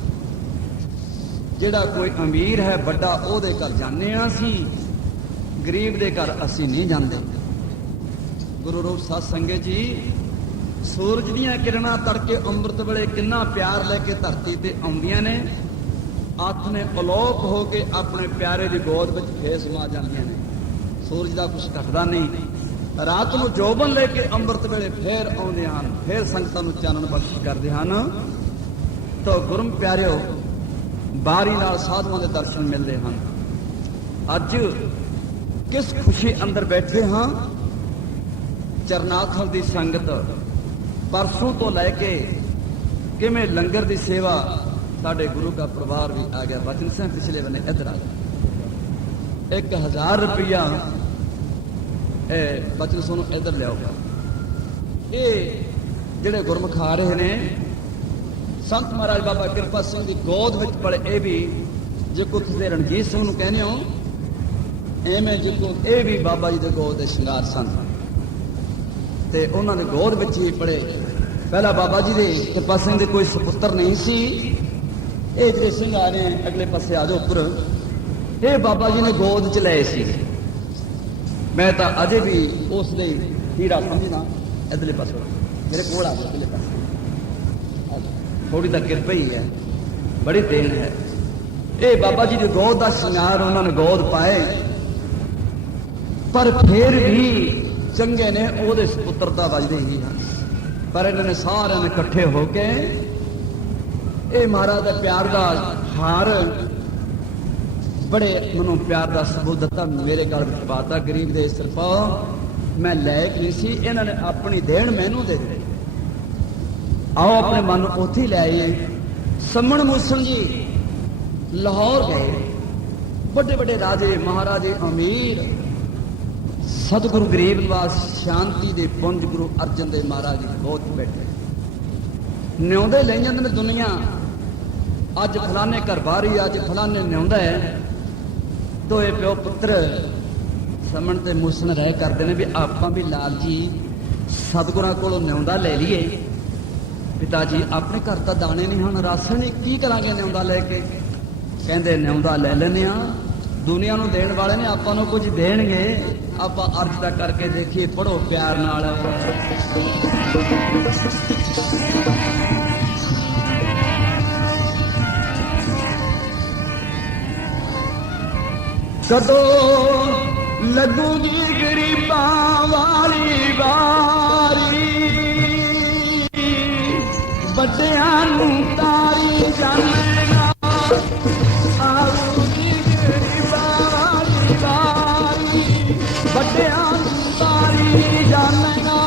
जिहड़ा कोई अमीर है बड़ा ओहदे घर जाने आ असीं, गरीब दे घर असीं नहीं जांदे। गुरु रूप साध संगत जी सूरज दीयां किरणां तड़के अंमृत वेले किन्ना प्यार लैके धरती ते आउंदियां ने, अख ने अलोप हो के अपने प्यारे दी गोद विच फेर समा जांदियां ने। सूरज का कुछ घटदा नहीं। रात को जोबन लेके अंमृत वेले फिर आउंदे हन, फिर संगतां नूं चानण बख्श करदे हन। तो गुरु प्यारिओ बारी नाल साधुआं दे दर्शन मिलदे हन। अज किस खुशी अंदर बैठे हाँ। चरनाथल दी संगत परसों तो लैके किवें लंगर दी सेवा, साडे गुरु का परिवार भी आ गया। बचन सिंह पिछले बने इधर आ गया। 1000 रुपया बचन सुनो इधर लियाओगा। ये जिहड़े गुरमुख आ रहे ने संत महाराज बाबा कृपा सिंह की गोद में पड़े, ये भी जिको तुसीं रणजीत सिंह नूं कहने हो एवें जिको ये भी बाबा जी के गोद के श्रृंगार सन ते उन्हां दे गोद विच ही पड़े। पहला बाबा जी के कृपा सिंह के कोई सपुत्र नहीं सी। ये जिहड़े सिंह आ रहे हैं अगले पासे आ जाओ उपर, ये बाबा जी ने गोद च लए सी। मैं तो अजे भी उस दे हीरा समझना। इधरले पास मेरे कोल आ गया, इधरले पास थोड़ी तो किरपा ही है, बड़ी देन है। ये बाबा जी की गोद का श्रृंगार उन्होंने गोद पाए, पर फिर भी चंगे ने ओहदे सपुत्रता वजदे ही हैं। पर इन्होंने सारे ने इकट्ठे होके ये महाराज का प्यार का हार बड़े मनो प्यार का सबूत दिता, मेरे गल विच पाता। गरीब दे सिर पा मैं लैक नहीं सी, इन्होंने अपनी देन मैनू दे दी। आओ अपने मन उत्थे ही ले आइए। समण मूसल जी लाहौर गए, बड़े बड़े राजे महाराजे अमीर सतगुरु गरीब निवास शांति दे पुंज गुरु अर्जन देव महाराज जी बहुत बैठे न्योंदे ले जाते ने दुनिया। अज फलाने घर बारी, अज फलाने न्योंदा है। तो ये प्यो पुत्र समण ते मूसन रह करते हैं भी आपां भी लाल जी सतगुरां कोलों न्योंदा ले लीए। पिता जी अपने घर तो दाने नहीं हन, राशन नहीं, की करांगे न्योंदा लेके। कहंदे न्योंदा ले लैने आ, दुनिया नूं देण वाले ने आपां नूं कुछ देणगे। आपां अर्ज दा करके देखिए, पढ़ो प्यार नाल। कदों लगूगी गरीबां वाली बारी, बड़ियां नूं तारी जानेगा। आऊगी गरीबां वाली बारी, बड़ियां नूं तारी जानेगा।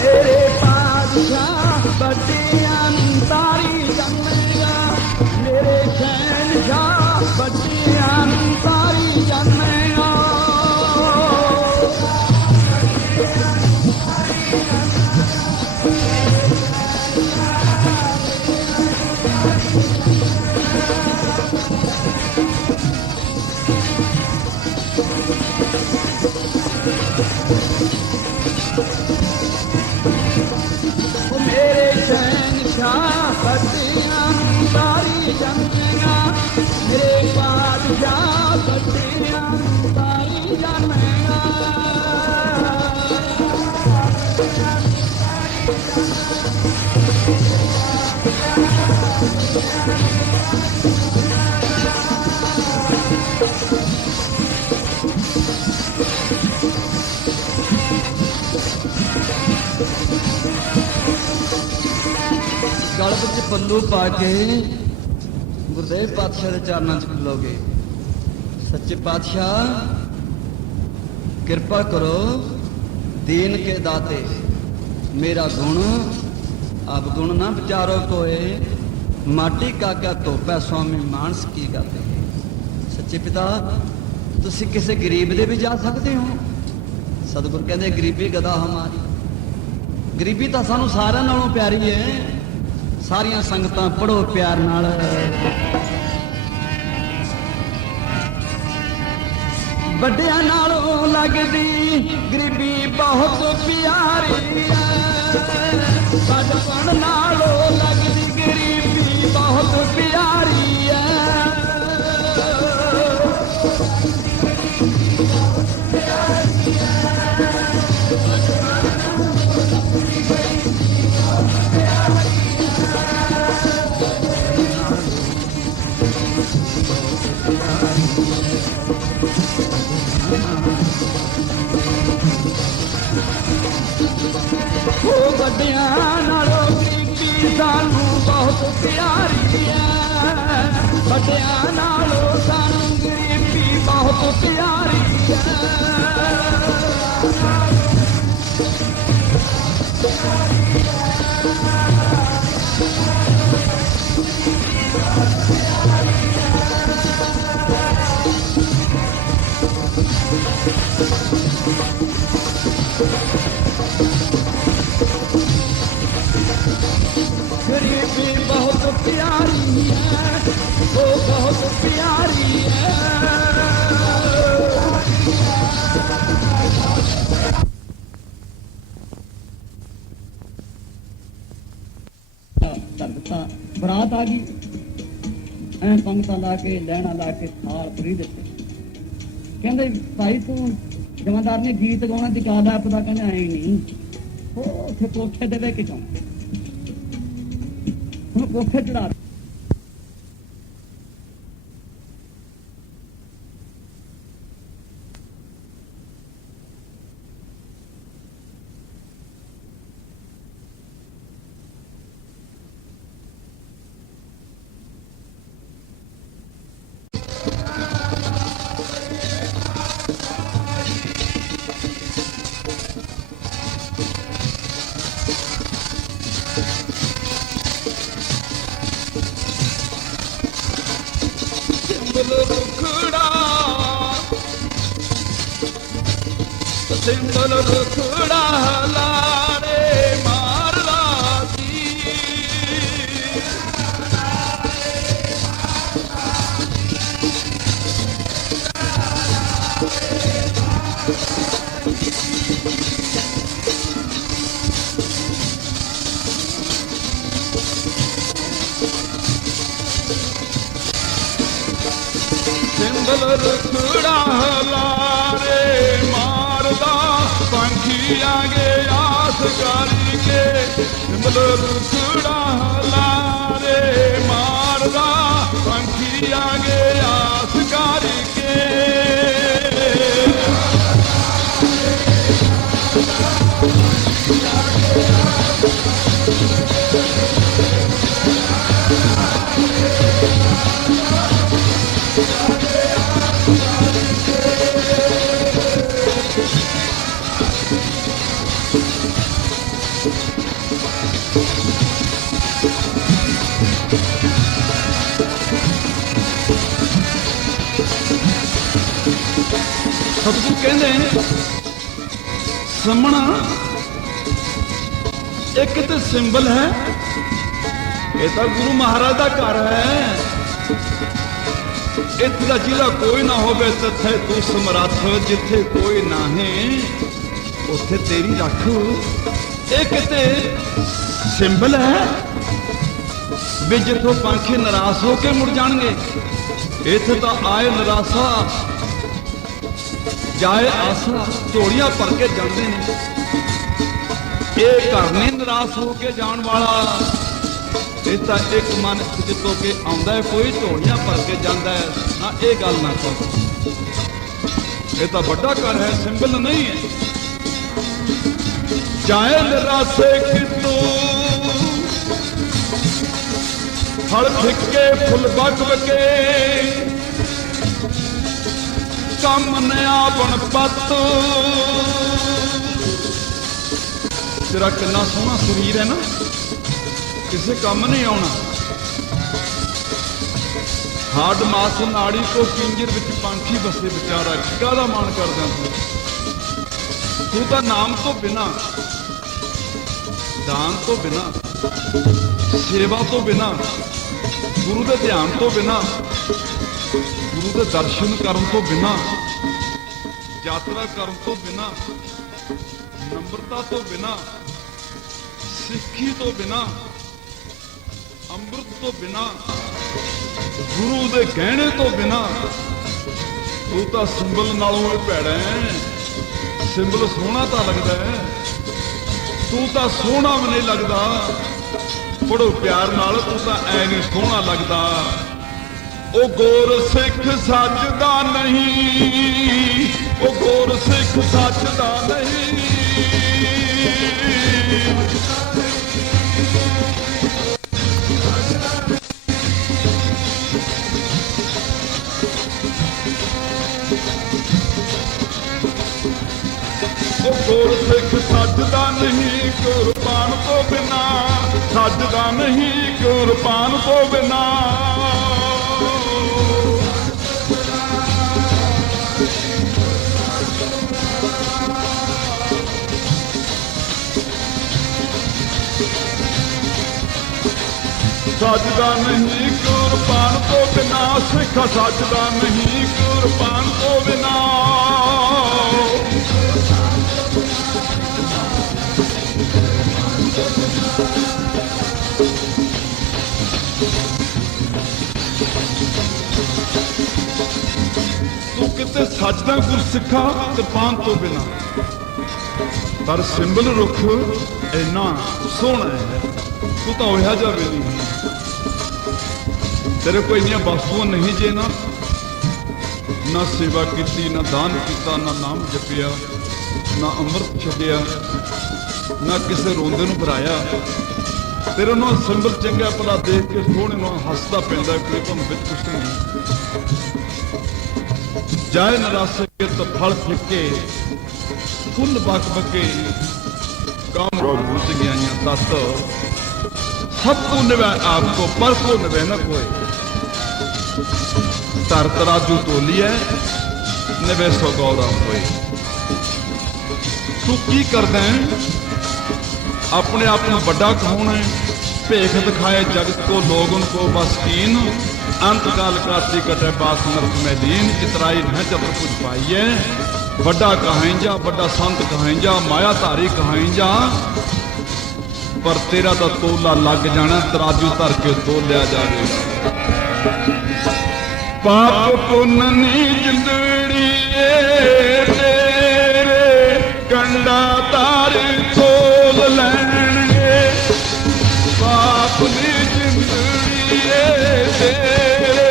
मेरे बादशाह बड़ियां तारी जमेगा, मेरे शहनशाह बड़ियां तारी जमेगा। मेरे शहनशाह बड़ियां तारी जमेगा, मेरे बादशाह बड़ियां तारी जमेगा। गल विच पल्लू पा के गुरदेव पातशाह के चरणों च खलोगे। सच्चे पातशाह कृपा करो, दीन के दाते मेरा गुण अब गुण ना विचारो कोए, माटी का क्या धोपै स्वामी मानस की गाते। सच्चे पिता तुसी किसी गरीब दे भी जा सकते हो। सतगुर कहते गरीबी गदा हमारी, गरीबी तो सानू सारिਆਂ नालों प्यारी है। सारियां संगतां पढ़ो प्यार नाल। ਵੱਡਿਆਂ ਨਾਲੋਂ ਲੱਗਦੀ ਗਰੀਬੀ ਬਹੁਤ ਪਿਆਰੀ ਐ, ਬਚਪਨ ਨਾਲੋਂ ਲੱਗਦੀ ਗਰੀਬੀ ਬਹੁਤ ਪਿਆਰੀ ਐ। ਉਹ ਵੱਡਿਆਂ ਨਾਲੋਂ ਗਰੀਬੀ ਸਾਨੂੰ ਬਹੁਤ ਪਿਆਰੀ ਐ, ਵੱਡਿਆਂ ਨਾਲੋਂ ਸਾਨੂੰ ਗਰੀਬੀ ਬਹੁਤ ਪਿਆਰੀ ਐ। गरीबी बहुत प्यारी है, वो बहुत प्यारी है। बरात आ गई, पंगता ला के लैना ला के थाल फ्री दिते। कहते भाई तू जमादार ने गीत गाना दी गाल आप दा, कहने आए नहीं उथे कोठे दे के क्यों कोठे चढ़ा। ਸਿੰਬਲ ਰੁਖੜਾ ਲਾਰੇ ਮਾਰਦਾ ਸੀ, ਸਿੰਬਲ ਰੁਖੜਾ ਲਾਰੇ पंखी आगे आस करके, सिंबल रुखड़ा लारे मारदा पंखी आगे आस करके। सतगुरु कहते समना एक तो सिंबल है, ये तो गुरु महाराज का घर है। इतना जिला कोई ना हो तथे तू समरथ, जिथे कोई ना है उथे तेरी रख। एक ते सिंबल है भी जिथों पंखे निराश होके मुड़ जाएंगे, इथे तो आए निराशा जाए आसरा, झोलियां भर के जाते हैं। ये घर नहीं निराश होके जाने वाला, ये तो एक मन जितों के आंदा है, कोई झोलियां भर के जाता है ना। ये गल ना करो, ये तो बड़ा घर है, सिंबल नहीं है। जाए निराशे कितों फल फिके फुल बग के, कम नया बन पत तेरा कितना सोहना शरीर है ना, किसे काम नहीं आना। हाड मास नाड़ी को पिंजर विच पंछी बसे बेचारा, काहदा मान करदा तू तो नाम तो बिना, दान तो बिना, सेवा तो बिना, गुरु के ध्यान तो बिना, गुरु के दर्शन करन तो बिना, यात्रा करन तो बिना, नम्रता तो बिना, सिक्खी तो बिना, अमृत तो बिना, गुरु दे गहने तो बिना, तू तो सिंबल नालों भी भैड़ा है। सिंबल सोहना तो लगता है, तू तो सोहना भी नहीं लगता। बड़ो प्यार नाल तू तो ऐ नहीं सोहना लगता। ओ गोर सिख सजदा नहीं, ओ गोर सिख सजदा नहीं। गोर सिख सजदा नहीं कुर्बान तो बिना, सजदा नहीं कुर्बान तो बिना। सजदा नहीं कुर्बान तो बिना, सिख सजदा नहीं कुर्बान तो बिना। तू किते सजदा गुरसिखा कृपान तो बिना, पर सिंबल रुख इन्ना सोहना है, तू तो ओहा जा भी नहीं। तेरे को इन्नियां वस्तुआं नहीं जे ना सेवा की, ना दान किया, ना नाम जपिया, ना अमृत छकिया, ना किसी रोंदे नूं भराया। तेरे ना सिंबल चंगा भला देख के सोहने नूं हसदा पैंदा, कोई तुम विच कुछ नहीं। जाए नरासे के तो फल फिके, फुल बक बके, काम भूत गया तत्। सबको निभा आपको, पर को निभे न कोई। तर तराजू तोलिए निभे सो गौरव होए। तू की करदा है? अपने आप में बड़ा कौन है? भेख दिखाए जगत को लोग उनको बस कीन। अंत काल काती कटे बास नरक में लीन। चितराई न जब कुछ पाइए, बड़ा कहाई जा, बड़ा संत कहाई जा, माया धारी कहाई जा। पर तेरा तो तोला लग जाना, तराजू धर के तोलिया जाएगा। पाप पुण्य नी जिंदड़ी तेरे, कंडा तार तोल लैणगे। पाप नी जिंदड़ी तेरे,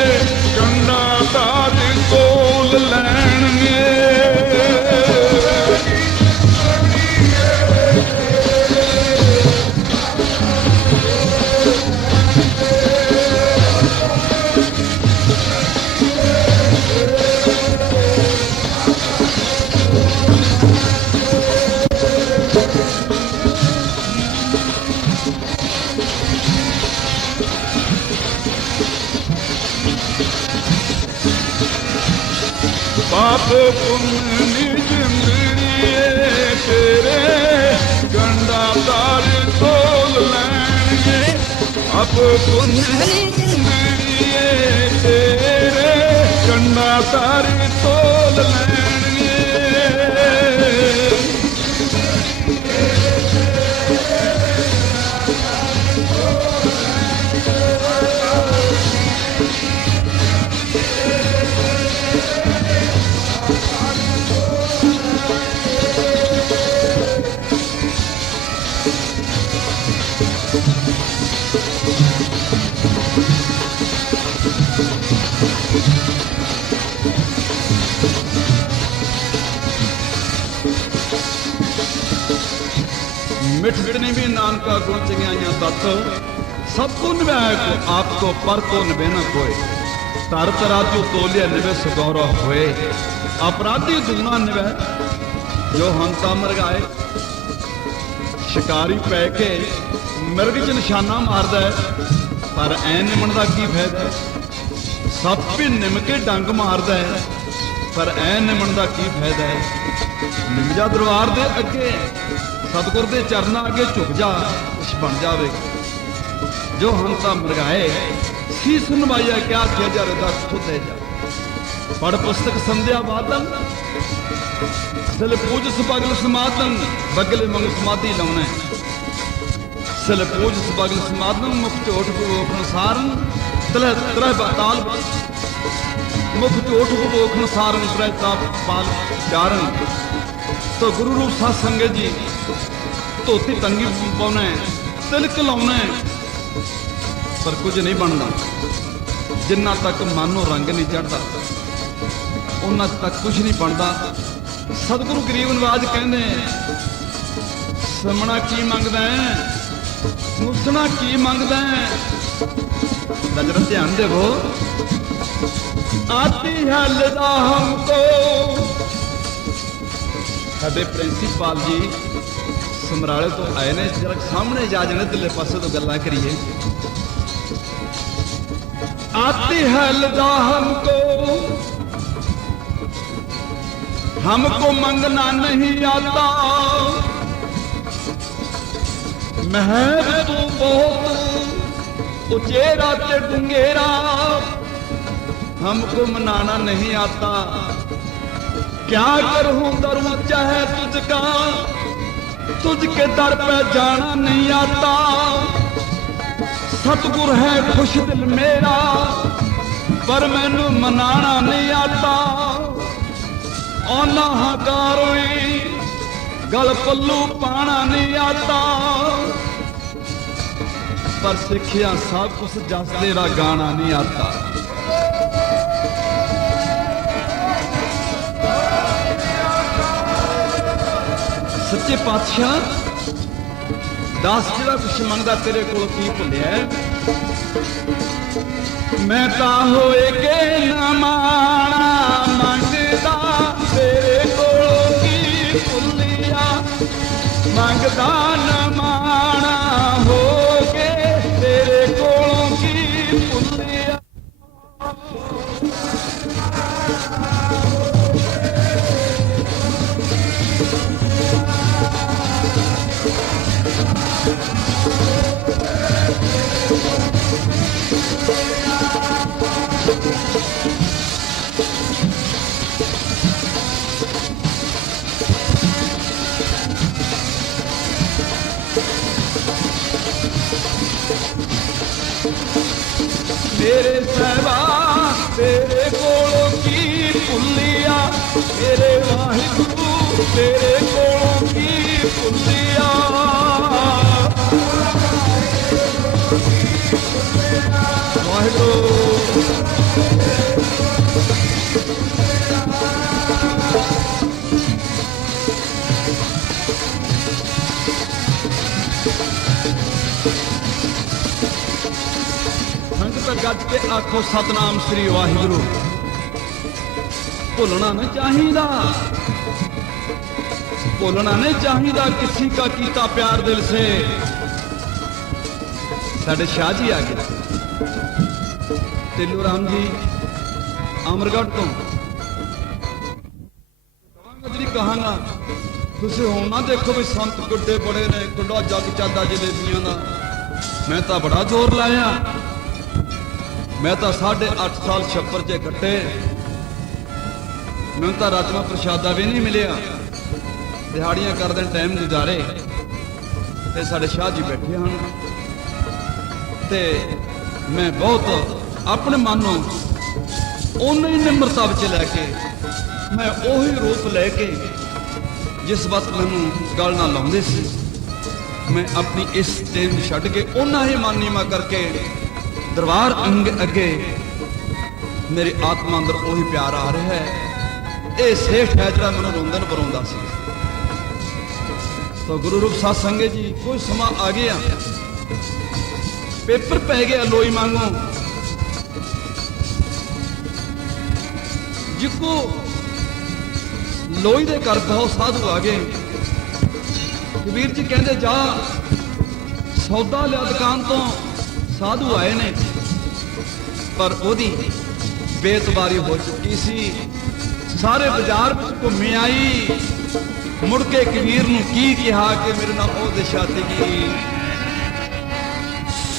कंडा तार तोल लैणगे। पाप पुण्य नी जिंदड़ी तेरे, कंडा तार तोल लैणगे। पाप पुण्य नी जिंदड़ी तेरे, कंडा तार तोल लैणगे। मिठ मिटने भी नानका गुण चंगियाइयां तत्। सबको निभाए को आपको, पर को निभे न कोई। तर तराजू तोलिया निभे सुगौरव होए। अपराधी दुगना निभे जो हंता मरगाए। शिकारी पै के मिर्ग च निशाना मारदा है, पर ऐ निमण दा की फायदा? सप भी निम के डंग मारदा है, पर ऐ निमण दा की फायदा है? निम जा दरबार दे अगे, सतगुर दे चरना अगे झुक जा, कुछ बन जावे। जो हंता मरगाए शीस नवाइया, क्या किया जा रहा खुद है जा। पढ़ पुस्तक संध्या वादन, सिल पूज सुपगल समादन, बगले मंग समाधि लाउना। सिल पूज सुपगल समादन, मुख झोट भोखन सारन, तलह तरह बताल मुख झोट भोखन सारन, तरह ताप पाल चारन। तो गुरु रूप साध संगत जी, धोती तंगी पाउना है, तिलक लाउना है, पर कुछ नहीं बनना। जिन्ना तक मानो रंग नहीं चढ़ता, उन्ना तक कुछ नहीं बनता। सतगुरु गरीब नवाज कहते समना की मंगदा है, मुसना की मंगदा है। जरा ध्यान देवो, आती है लदा हमको। साडे प्रिंसीपाल जी समराले तो आए ने, जरा सामने जा जाने दिले पासे तो गल्लां करिए। आती है लदा हमको मंगना नहीं आता। महब तू बहुत उचेरा ते डूंगेरा, हमको मनाना नहीं आता। क्या करूं दर ऊंचा है तुझका, तुझके दर पे जाना नहीं आता। सतगुर है खुश दिल मेरा, पर मैनू मनाना नहीं आता। औना हकारोई गल पल्लू पाना नहीं आता। पर सिखिया सब कुछ जस तेरा गाना नहीं आता। सच्चे पातशाह दास जिहड़ा कुछ मंगदा तेरे कोल की भुलिया। मैं ता होए के ना माना मंगदा, तेरे कोल की भुलिया। मंगदा न माना हो के, तेरे कोल की भुलिया। मेरे सहबा तेरे कोलों की भुलिया, मेरे वाहिगुरु तेरे कोलों की भुलिया। वाहिगुरु गज के आखो सतनाम श्री वाहिगुरु। भुलना नहीं चाहिदा, भुलना नहीं चाहिदा किसी का कीता प्यार दिल से। साडे शाह जी आ गए, टिल्लू राम जी अमरगढ़ तो जी कहांगा। तुसीं हुण ना देखो भी संत गुड्डे बड़े ने, गुड्डा जग चलदा जलेबियां दा। मैं तो बड़ा जोर लाया, मैं तो 8.5 साल छप्पर च कट्टे, मैं तो राजमा प्रशादा भी नहीं मिलिया। दिहाड़ियां करदे टाइम गुजारे ते साडे शाह जी बैठे हैं। ते मैं बहुत अपने मानों उन्नी निम्रता विच लैके, मैं उही रूप लैके जिस वक्त मैनू गल ना लाउंदे सी, मैं अपनी इस टेम छड्ड के उन्ना ही मन नीमा करके दरबार अगे मेरी आत्मा अंदर उही प्यार आ रहा है। ये सेठ है जो मैं रोंदन बरौंदा सी। तो गुरु रूप साध संगत जी कोई समा आ गया, पेपर पै गया लोई मांगो। जिको लोई दे घर बहुत साधु आ गए, ਕਬੀਰ ਜੀ ਕਹਿੰਦੇ ਜਾ ਸੌਦਾ ਲਿਆ ਦੁਕਾਨ ਤੋਂ, ਸਾਧੂ ਆਏ ਨੇ ਪਰ ਉਹਦੀ ਬੇਤਬਾਰੀ ਹੋ ਚੁੱਕੀ ਸੀ। ਸਾਰੇ ਬਾਜ਼ਾਰ ਵਿੱਚ ਘੁੰਮੇ ਆਈ, ਮੁੜ ਕੇ ਕਬੀਰ ਨੂੰ ਕੀ ਕਿਹਾ ਕਿ ਮੇਰੇ ਨਾਲ ਉਹ ਦਿਸ਼ਾ ਸੀਗੀ।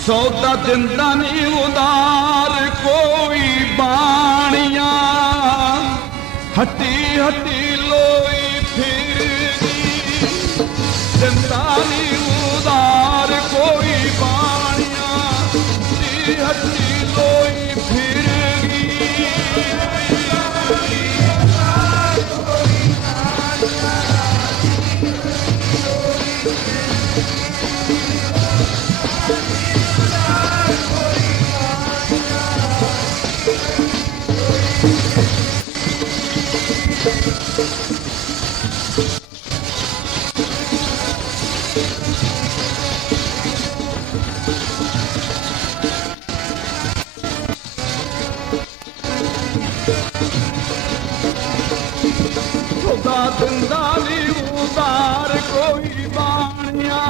ਸੌਦਾ ਦਿੰਦਾ ਨਹੀਂ ਉਦਾਰ ਕੋਈ ਬਾਣੀਆਂ, ਹੱਟੀ ਹੱਟੀ ਲੋਈ ਫਿਰਦੀ, ਦਿੰਦਾ ਨਹੀਂ ਉਦਾਰ ਕੋਈ ਬਾਣੀਆਂ, ਹੱਟੀ ਹੱਟੀ ਲੋਈ ਫਿਰਦੀ। ਦਿੰਦਾ ਨੀ ਉਦਾਰ ਕੋਈ ਬਾਣੀਆਂ,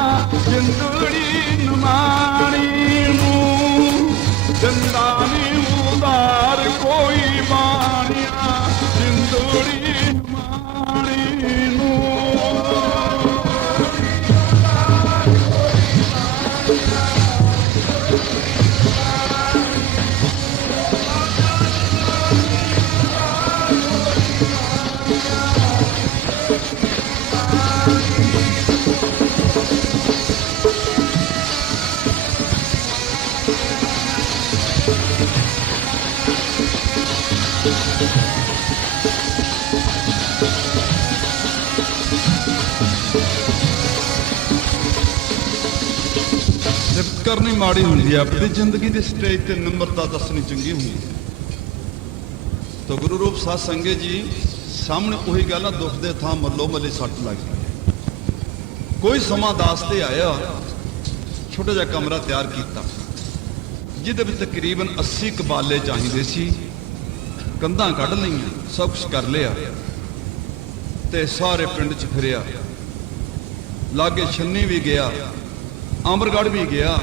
ਜਿੰਦੜੀ ਨਮਾਣੀ ਨੂੰ ਦਿੰਦਾ ਨੀ ਉਦਾਰ ਕੋਈ ਬਾਣੀਆਂ, ਜਿੰਦੜੀ ਨਮਾਣੀ ਨੂੰ। ਸਿਫਤ ਕਰਨੀ ਮਾੜੀ ਹੁੰਦੀ ਹੈ, ਆਪਣੀ ਜ਼ਿੰਦਗੀ ਦੀ ਸਟੇਜ ਤੇ ਨਿਮਰਤਾ ਦੱਸਣੀ ਚੰਗੀ ਹੁੰਦੀ ਹੈ। ਤਾਂ ਗੁਰੂ ਰੂਪ ਸਾਧ ਸੰਗਤ ਜੀ ਸਾਹਮਣੇ ਉਹੀ ਗੱਲ ਆ, ਦੁੱਖ ਦੇ ਥਾਂ ਮੱਲੋ ਮੱਲੀ ਸੱਟ ਲੱਗ ਗਈ। ਕੋਈ ਸਮਾਂ ਦਾਸ ਤੇ ਆਇਆ, ਛੋਟਾ ਜਿਹਾ ਕਮਰਾ ਤਿਆਰ ਕੀਤਾ ਜਿਹਦੇ ਵਿੱਚ ਤਕਰੀਬਨ 80 ਕਬਾਲੇ ਚਾਹੀਦੇ ਸੀ। ਕੰਧਾਂ ਕੱਢ ਲਈਆਂ, ਸਭ ਕੁਛ ਕਰ ਲਿਆ ਤੇ ਸਾਰੇ ਪਿੰਡ 'ਚ ਫਿਰਿਆ, ਲਾਗੇ ਛੰਨੀ ਵੀ ਗਿਆ, ਅਮਰਗੜ੍ਹ ਵੀ ਗਿਆ,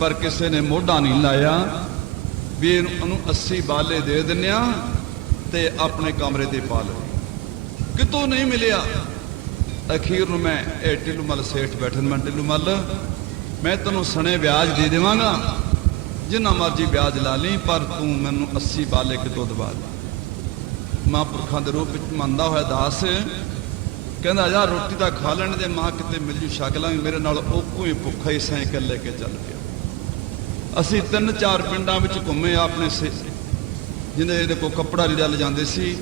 ਪਰ ਕਿਸੇ ਨੇ ਮੋਢਾ ਨਹੀਂ ਲਾਇਆ ਵੀ ਇਹਨੂੰ 80 ਬਾਲੇ ਦੇ ਦਿੰਨੇ ਆ ਤੇ ਆਪਣੇ ਕਮਰੇ ਤੇ ਪਾ ਲਓ। ਕਿਤੋਂ ਨਹੀਂ ਮਿਲਿਆ। ਅਖੀਰ ਨੂੰ ਮੈਂ ਇਹ ਢਿੱਲੂ ਮੱਲ ਸੇਠ ਬੈਠਣ, ਮੈਂ ਢਿੱਲੂ ਮੱਲ ਮੈਂ ਤੈਨੂੰ ਸਣੇ ਵਿਆਜ ਦੇ ਦੇਵਾਂਗਾ, ਜਿੰਨਾ ਮਰਜੀ ਵਿਆਜ ਲਾ ਲਈ, ਪਰ ਤੂੰ ਮੈਨੂੰ 80 ਬਾਲੇ ਕਿਤੋਂ ਦਵਾ ਦੇ। ਮਹਾਂਪੁਰਖਾਂ ਦੇ ਰੂਪ ਵਿੱਚ ਮੰਨਦਾ ਹੋਇਆ ਦਾਸ ਕਹਿੰਦਾ ਯਾਰ ਰੋਟੀ ਤਾਂ ਖਾ ਲੈਣ ਦੇ, ਮਾਂ ਕਿਤੇ ਮਿਲ ਜੂ ਛਕ ਲਾਂਗੇ। ਮੇਰੇ ਨਾਲ ਉਹ ਕੋਈ ਭੁੱਖਾ ਹੀ ਸਾਈਕਲ ਲੈ ਕੇ ਚੱਲ ਪਿਆ। ਅਸੀਂ 3-4 ਪਿੰਡਾਂ ਵਿੱਚ ਘੁੰਮੇ, ਆਪਣੇ ਜਿਹਦੇ ਇਹਦੇ ਕੋਲ ਕੱਪੜਾ ਲੀੜਾ ਲਿਜਾਂਦੇ ਸੀ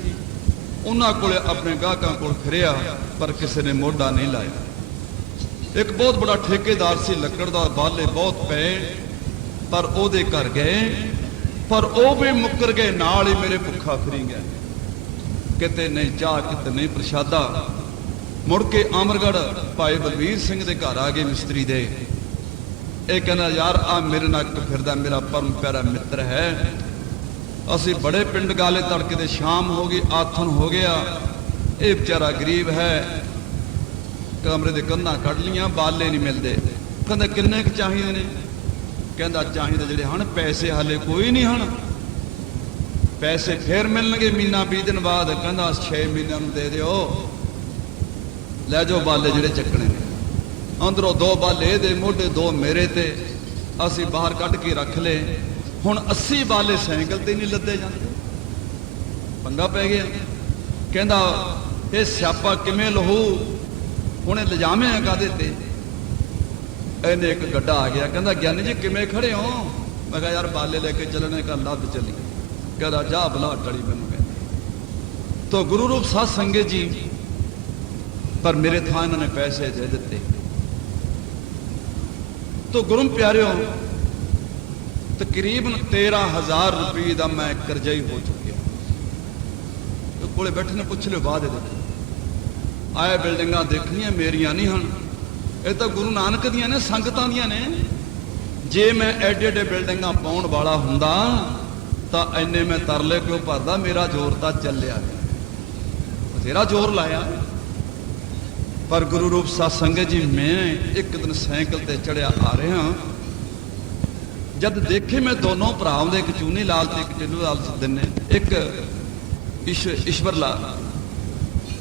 ਉਹਨਾਂ ਕੋਲੇ, ਆਪਣੇ ਗਾਹਕਾਂ ਕੋਲ ਫਿਰਿਆ, ਪਰ ਕਿਸੇ ਨੇ ਮੋਢਾ ਨਹੀਂ ਲਾਇਆ। ਇੱਕ ਬਹੁਤ ਬੜਾ ਠੇਕੇਦਾਰ ਸੀ, ਲੱਕੜ ਦਾ, ਬਾਲੇ ਬਹੁਤ ਪਏ, ਪਰ ਉਹਦੇ ਘਰ ਗਏ, ਪਰ ਉਹ ਵੀ ਮੁੱਕਰ ਗਏ, ਨਾਲ ਹੀ ਮੇਰੇ ਭੁੱਖਾ ਫਿਰੀ ਗਿਆ। ਕਿਤੇ ਨਹੀਂ ਚਾਹ, ਕਿਤੇ ਨਹੀਂ ਪ੍ਰਸ਼ਾਦਾ। ਮੁੜ ਕੇ ਅਮਰਗੜ੍ਹ ਭਾਈ ਬਲਵੀਰ ਸਿੰਘ ਦੇ ਘਰ ਆ ਗਏ ਮਿਸਤਰੀ ਦੇ। ਇਹ ਕਹਿੰਦਾ ਯਾਰ ਆ ਮੇਰੇ ਨਾਲ ਫਿਰਦਾ ਮੇਰਾ ਪਰਮ ਪਿਆਰਾ ਮਿੱਤਰ ਹੈ, ਅਸੀਂ ਬੜੇ ਪਿੰਡ ਗਾਲੇ, ਤੜਕੇ ਦੇ ਸ਼ਾਮ ਹੋ ਗਈ, ਆਥਣ ਹੋ ਗਿਆ, ਇਹ ਵਿਚਾਰਾ ਗਰੀਬ ਹੈ, ਕਮਰੇ ਦੇ ਕੰਧਾਂ ਕੱਢ ਲੀਆਂ, ਬਾਲੇ ਨਹੀਂ ਮਿਲਦੇ। ਕਹਿੰਦਾ ਕਿੰਨੇ ਕੁ ਚਾਹੀਦੇ ਨੇ? ਕਹਿੰਦਾ ਚਾਹੀਦੇ ਜਿਹੜੇ ਹਨ ਪੈਸੇ ਹਾਲੇ ਕੋਈ ਨਹੀਂ ਹਨ, ਪੈਸੇ ਫੇਰ ਮਿਲਣਗੇ ਮਹੀਨਾ 20 ਦਿਨ ਬਾਅਦ। ਕਹਿੰਦਾ 6 ਮਹੀਨਿਆਂ ਨੂੰ ਦੇ ਦਿਓ, ਲੈ ਜਾਓ ਬਾਲੇ ਜਿਹੜੇ ਚੱਕਣੇ ਨੇ। ਅੰਦਰੋਂ 2 ਬਾਲੇ ਦੇ ਮੋਢੇ, 2 ਮੇਰੇ ਤੇ, ਅਸੀਂ ਬਾਹਰ ਕੱਢ ਕੇ ਰੱਖ ਲਏ। ਹੁਣ 80 ਬਾਲੇ ਸਾਈਕਲ ਤੇ ਨਹੀਂ ਲੱਦੇ ਜਾਂਦੇ, ਪੰਗਾ ਪੈ ਗਿਆ। ਕਹਿੰਦਾ ਇਹ ਸਿਆਪਾ ਕਿਵੇਂ ਲਹੂ, ਹੁਣ ਇਹ ਲਿਜਾਵੇਂ ਆ ਕਾਹਦੇ ਤੇ? ਇਹਨੇ ਇੱਕ ਗੱਡਾ ਆ ਗਿਆ, ਕਹਿੰਦਾ ਗਿਆਨੀ ਜੀ ਕਿਵੇਂ ਖੜੇ ਹੋ? ਮੈਂ ਕਿਹਾ ਯਾਰ ਬਾਲੇ ਲੈ ਕੇ ਚੱਲਣੇ, ਕਾ ਲੱਦ ਚੱਲੀ। ਕਹਿੰਦਾ ਜਾ ਬਲਾ ਟੜੀ ਮੈਨੂੰ। ਕਹਿੰਦਾ ਤੋ ਗੁਰੂ ਰੂਪ ਸਾਧ ਸੰਗਤ ਜੀ, ਪਰ ਮੇਰੇ ਥਾਂ ਇਹਨਾਂ ਨੇ ਪੈਸੇ ਦੇ ਦਿੱਤੇ। ਤੋ ਗੁਰੂ ਪਿਆਰਿਓ, ਤਕਰੀਬਨ 13,000 ਰੁਪਏ ਦਾ ਮੈਂ ਕਰਜ਼ਾਈ ਹੋ ਚੁੱਕਿਆ। ਕੋਲੇ ਬੈਠੇ ਨੇ ਪੁੱਛ ਲਿਓ ਬਾਅਦ ਇਹਦੇ, ਆਏ ਬਿਲਡਿੰਗਾਂ ਦੇਖਣੀਆਂ ਮੇਰੀਆਂ ਨਹੀਂ ਹਨ, ਇਹ ਤਾਂ ਗੁਰੂ ਨਾਨਕ ਦੀਆਂ ਨੇ, ਸੰਗਤਾਂ ਦੀਆਂ ਨੇ। ਜੇ ਮੈਂ ਐਡੇ ਐਡੇ ਬਿਲਡਿੰਗਾਂ ਪਾਉਣ ਵਾਲਾ ਹੁੰਦਾ ਤਾਂ ਇੰਨੇ ਮੈਂ ਤਰਲੇ ਕਿਉਂ ਭਰਦਾ? ਮੇਰਾ ਜ਼ੋਰ ਤਾਂ ਚੱਲਿਆ, ਬਥੇਰਾ ਜ਼ੋਰ ਲਾਇਆ। ਪਰ ਗੁਰੂ ਰੂਪ ਸਾਧ ਸੰਗਤ ਜੀ, ਮੈਂ ਇੱਕ ਦਿਨ ਸਾਈਕਲ ਤੇ ਚੜਿਆ ਆ ਰਿਹਾ, ਜਦ ਦੇਖੇ ਮੈਂ ਦੋਨੋਂ ਭਰਾਵਾਂ ਦੇ, ਇੱਕ ਚੂਨੀ ਲਾਲ ਤੇ ਇੱਕ ਟਿੱਲੂ ਲਾਲ ਦਿੰਨੇ, ਇੱਕ ਈਸ਼ਵਰ ਲਾਲ,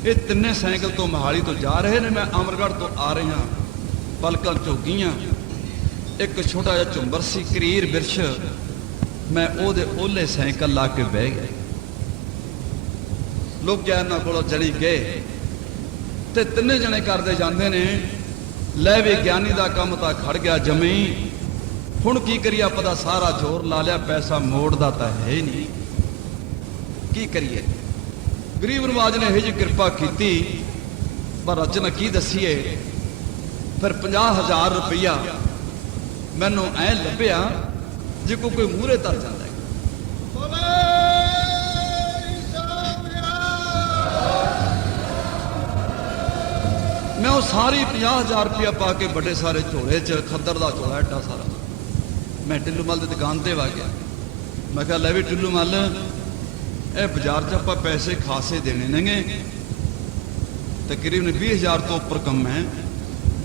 ਇਹ ਤਿੰਨੇ ਸਾਈਕਲ ਤੋਂ ਮੋਹਾਲੀ ਤੋਂ ਜਾ ਰਹੇ ਨੇ, ਮੈਂ ਅਮਰਗੜ੍ਹ ਤੋਂ ਆ ਰਿਹਾ। ਪਲਕਾਂ ਝੋਗੀਆਂ, ਇੱਕ ਛੋਟਾ ਜਿਹਾ ਝੁੰਬਰ ਸੀ, ਕਰੀਰ ਬਿਰਛ, ਮੈਂ ਉਹਦੇ ਓਲੇ ਸਾਈਕਲ ਲਾ ਕੇ ਬਹਿ ਗਿਆ। ਲੋਕ ਇਹਨਾਂ ਕੋਲੋਂ ਚੜੀ ਗਏ ਤੇ ਤਿੰਨੇ ਜਣੇ ਕਰਦੇ ਜਾਂਦੇ ਨੇ। ਲੈ ਵੀ ਗਿਆਨੀ ਦਾ ਕੰਮ ਤਾਂ ਖੜ ਗਿਆ ਜਮੀ, ਹੁਣ ਕੀ ਕਰੀਏ, ਆਪਾਂ ਦਾ ਸਾਰਾ ਜ਼ੋਰ ਲਾ ਲਿਆ, ਪੈਸਾ ਮੋੜਦਾ ਤਾਂ ਹੈ ਹੀ ਨਹੀਂ, ਕੀ ਕਰੀਏ। ਗਰੀਬ ਨਵਾਜ ਨੇ ਇਹ ਜਿਹੀ ਕਿਰਪਾ ਕੀਤੀ, ਪਰ ਰਚਨਾ ਕੀ ਦਸੀਏ। ਫਿਰ 50,000 ਰੁਪਈਆ ਮੈਨੂੰ ਐ ਲੱਭਿਆ ਜੇ ਕੋਈ ਮੂਹਰੇ ਤਰ ਜਾਂਦਾ। ਮੈਂ ਉਹ ਸਾਰੀ 50,000 ਰੁਪਇਆ ਪਾ ਕੇ ਵੱਡੇ ਸਾਰੇ ਝੋਲੇ 'ਚ, ਖੱਦਰ ਦਾ ਝੋਲਾ ਐਡਾ ਸਾਰਾ, ਮੈਂ ਟਿੱਲੂ ਮੱਲ ਦੀ ਦੁਕਾਨ ਤੇ ਵਾ ਗਿਆ। ਮੈਂ ਕਿਹਾ ਲੈ ਵੀ ਟਿੱਲੂ ਮੱਲ, ਇਹ ਬਾਜ਼ਾਰ 'ਚ ਆਪਾਂ ਪੈਸੇ ਖਾਸੇ ਦੇਣੇ ਨੇਗੇ, ਤਕਰੀਬਨ 20,000 ਤੋਂ ਉੱਪਰ ਕੰਮ ਹੈ,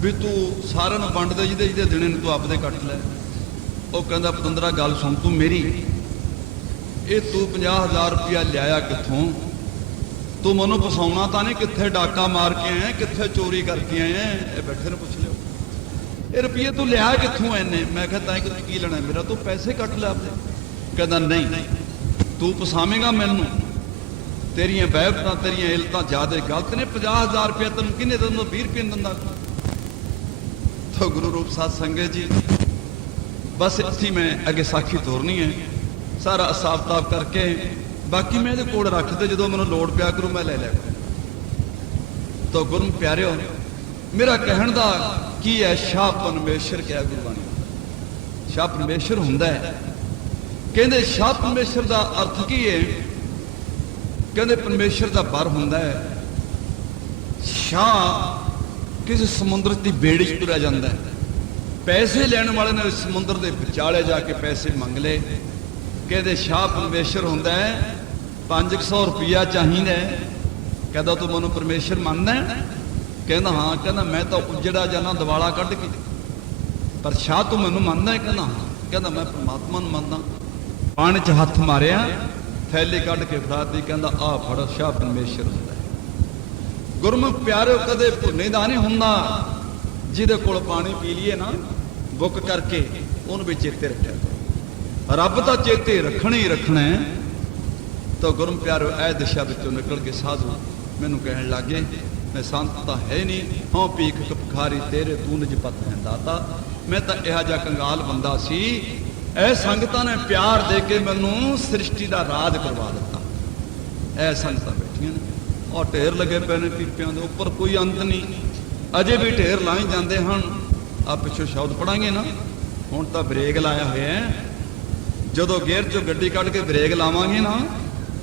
ਵੀ ਤੂੰ ਸਾਰਿਆਂ ਨੂੰ ਵੰਡ ਦੇ, ਜਿਹਦੇ ਜਿਹਦੇ ਦੇਣੇ ਨੇ ਤੂੰ ਆਪਦੇ ਕੱਟ ਲੈ। ਉਹ ਕਹਿੰਦਾ ਪਤੰਦਰਾ ਗੱਲ ਸੁਣ ਤੂੰ ਮੇਰੀ, ਇਹ ਤੂੰ 50,000 ਰੁਪਇਆ ਲਿਆਇਆ ਕਿੱਥੋਂ? ਤੂੰ ਮੈਨੂੰ ਫਸਾਉਣਾ ਤਾਂ ਨਹੀਂ, ਕਿੱਥੇ ਡਾਕਾ ਮਾਰ ਕੇ ਆਇਆ, ਕਿੱਥੇ ਚੋਰੀ ਕਰਕੇ ਆਇਆ? ਇਹ ਬੈਠੇ ਨੂੰ ਪੁੱਛ ਲਿਓ, ਇਹ ਰੁਪਈਏ ਤੂੰ ਲਿਆ ਕਿੱਥੋਂ ਐਨੇ? ਮੈਂ ਕਿਹਾ ਤਾਂ ਕਿ ਤੂੰ ਕੀ ਲੈਣਾ ਮੇਰਾ, ਤੂੰ ਪੈਸੇ ਕੱਟ ਲੈ ਆਪਦੇ। ਕਹਿੰਦਾ ਨਹੀਂ, ਤੂੰ ਫਸਾਵੇਂਗਾ ਮੈਨੂੰ, ਤੇਰੀਆਂ ਬਹਿਬਤਾਂ ਤੇਰੀਆਂ ਇਲਤਾਂ ਜ਼ਿਆਦਾ ਗਲਤ ਨੇ। 50,000 ਰੁਪਇਆ ਤੈਨੂੰ ਕਿਹਨੇ ਦਿੰਦਾ? 20 ਰੁਪਏ ਨਹੀਂ ਦਿੰਦਾ। ਤਾਂ ਗੁਰੂ ਰੂਪ ਸਾਧ ਸੰਗਤ ਜੀ, ਬਸ ਇੱਥੇ ਮੈਂ ਅੱਗੇ ਸਾਖੀ ਤੋਰਨੀ ਹੈ, ਸਾਰਾ ਹਿਸਾਬ ਕਿਤਾਬ ਕਰਕੇ ਬਾਕੀ ਮੈਂ ਇਹਦੇ ਕੋਲ ਰੱਖ ਦੇ, ਜਦੋਂ ਮੈਨੂੰ ਲੋੜ ਪਿਆ ਕਰੂ ਮੈਂ ਲੈ ਲਿਆ। ਤਾਂ ਗੁਰੂ ਪਿਆਰਿਓ, ਮੇਰਾ ਕਹਿਣ ਦਾ ਕੀ ਹੈ, ਸ਼ਾਹ ਪਰਮੇਸ਼ਰ ਕਿਹਾ ਗੁਰਬਾਣੀ। ਸ਼ਾਹ ਪਰਮੇਸ਼ਰ ਹੁੰਦਾ ਹੈ, ਕਹਿੰਦੇ ਸ਼ਾਹ ਪਰਮੇਸ਼ਰ ਦਾ ਅਰਥ ਕੀ ਹੈ? ਕਹਿੰਦੇ ਪਰਮੇਸ਼ਰ ਦਾ ਬਰ ਹੁੰਦਾ ਹੈ। ਸ਼ਾਹ ਕਿਸੇ ਸਮੁੰਦਰ ਦੀ ਬੇੜੀ 'ਚ ਤੁਰਿਆ ਜਾਂਦਾ ਹੈ, ਪੈਸੇ ਲੈਣ ਵਾਲੇ ਨੇ ਸਮੁੰਦਰ ਦੇ ਵਿਚਾਲੇ ਜਾ ਕੇ ਪੈਸੇ ਮੰਗ ਲਏ। ਕਹਿੰਦੇ ਸ਼ਾਹ ਪਰਮੇਸ਼ਰ ਹੁੰਦਾ ਹੈ, 500 ਰੁਪਇਆ ਚਾਹੀਦਾ। ਕਹਿੰਦਾ ਤੂੰ ਮੈਨੂੰ ਪਰਮੇਸ਼ਰ ਮੰਨਦਾ? ਕਹਿੰਦਾ ਹਾਂ। ਕਹਿੰਦਾ ਮੈਂ ਤਾਂ ਉਜੜਾ ਜਾਣਾ ਦਿਵਾਲਾ ਕੱਢ ਕੇ, ਪਰ ਸ਼ਾਹ ਤੂੰ ਮੈਨੂੰ ਮੰਨਦਾ? ਕਹਿੰਦਾ ਹਾਂ। ਕਹਿੰਦਾ ਮੈਂ ਪਰਮਾਤਮਾ ਨੂੰ ਮੰਨਦਾ। ਪਾਣੀ 'ਚ ਹੱਥ ਮਾਰਿਆ, ਥੈਲੀ ਕੱਢ ਕੇ ਫੜਾਤੀ, ਕਹਿੰਦਾ ਆਹ ਫੜ, ਸ਼ਾਹ ਪਰਮੇਸ਼ਰ ਹੁੰਦਾ ਹੈ। ਗੁਰਮੁਖ ਪਿਆਰਿਓ, ਕਦੇ ਭੁੰਨੇ ਦਾ ਨਹੀਂ ਹੁੰਦਾ, ਜਿਹਦੇ ਕੋਲ ਪਾਣੀ ਪੀ ਲਈਏ ਨਾ ਬੁੱਕ ਕਰਕੇ, ਉਹਨੂੰ ਵੀ ਚੇਤੇ ਰੱਖਿਆ ਕਰੋ। ਰੱਬ ਤਾਂ ਚੇਤੇ ਰੱਖਣਾ ਹੀ ਰੱਖਣਾ ਹੈ। ਤਾਂ ਗੁਰਮੁਖ ਪਿਆਰਿਓ, ਇਹ ਦਿਸ਼ਾ ਵਿੱਚੋਂ ਨਿਕਲ ਕੇ ਸਾਧੂ ਮੈਨੂੰ ਕਹਿਣ ਲੱਗੇ, ਮੈਂ ਸੰਤ ਤਾਂ ਹੈ ਨਹੀਂ, ਹਾਂ ਭੀਖ ਭਿਖਾਰੀ ਤੇਰੇ ਤੂੰ ਨਿਜ ਪਤ ਹੈ ਦਾਤਾ। ਮੈਂ ਤਾਂ ਇਹੋ ਜਿਹਾ ਕੰਗਾਲ ਬੰਦਾ ਸੀ, ਇਹ ਸੰਗਤਾਂ ਨੇ ਪਿਆਰ ਦੇ ਕੇ ਮੈਨੂੰ ਸ੍ਰਿਸ਼ਟੀ ਦਾ ਰਾਜ ਕਰਵਾ ਦਿੱਤਾ। ਇਹ ਸੰਗਤਾਂ ਬੈਠੀਆਂ ਨੇ, ਔਰ ਢੇਰ ਲੱਗੇ ਪਏ ਨੇ ਪੀਪਿਆਂ ਦੇ ਉੱਪਰ, ਕੋਈ ਅੰਤ ਨਹੀਂ, ਅਜੇ ਵੀ ਢੇਰ ਲਾਈ ਜਾਂਦੇ ਹਨ। ਆ ਪਿੱਛੋਂ ਸ਼ਬਦ ਪੜਾਂਗੇ ਨਾ, ਹੁਣ ਤਾਂ ਬ੍ਰੇਕ ਲਾਇਆ ਹੋਇਆ ਹੈ, ਜਦੋਂ ਗੇਅਰ 'ਚੋਂ ਗੱਡੀ ਕੱਢ ਕੇ ਬ੍ਰੇਕ ਲਾਵਾਂਗੇ ਨਾ,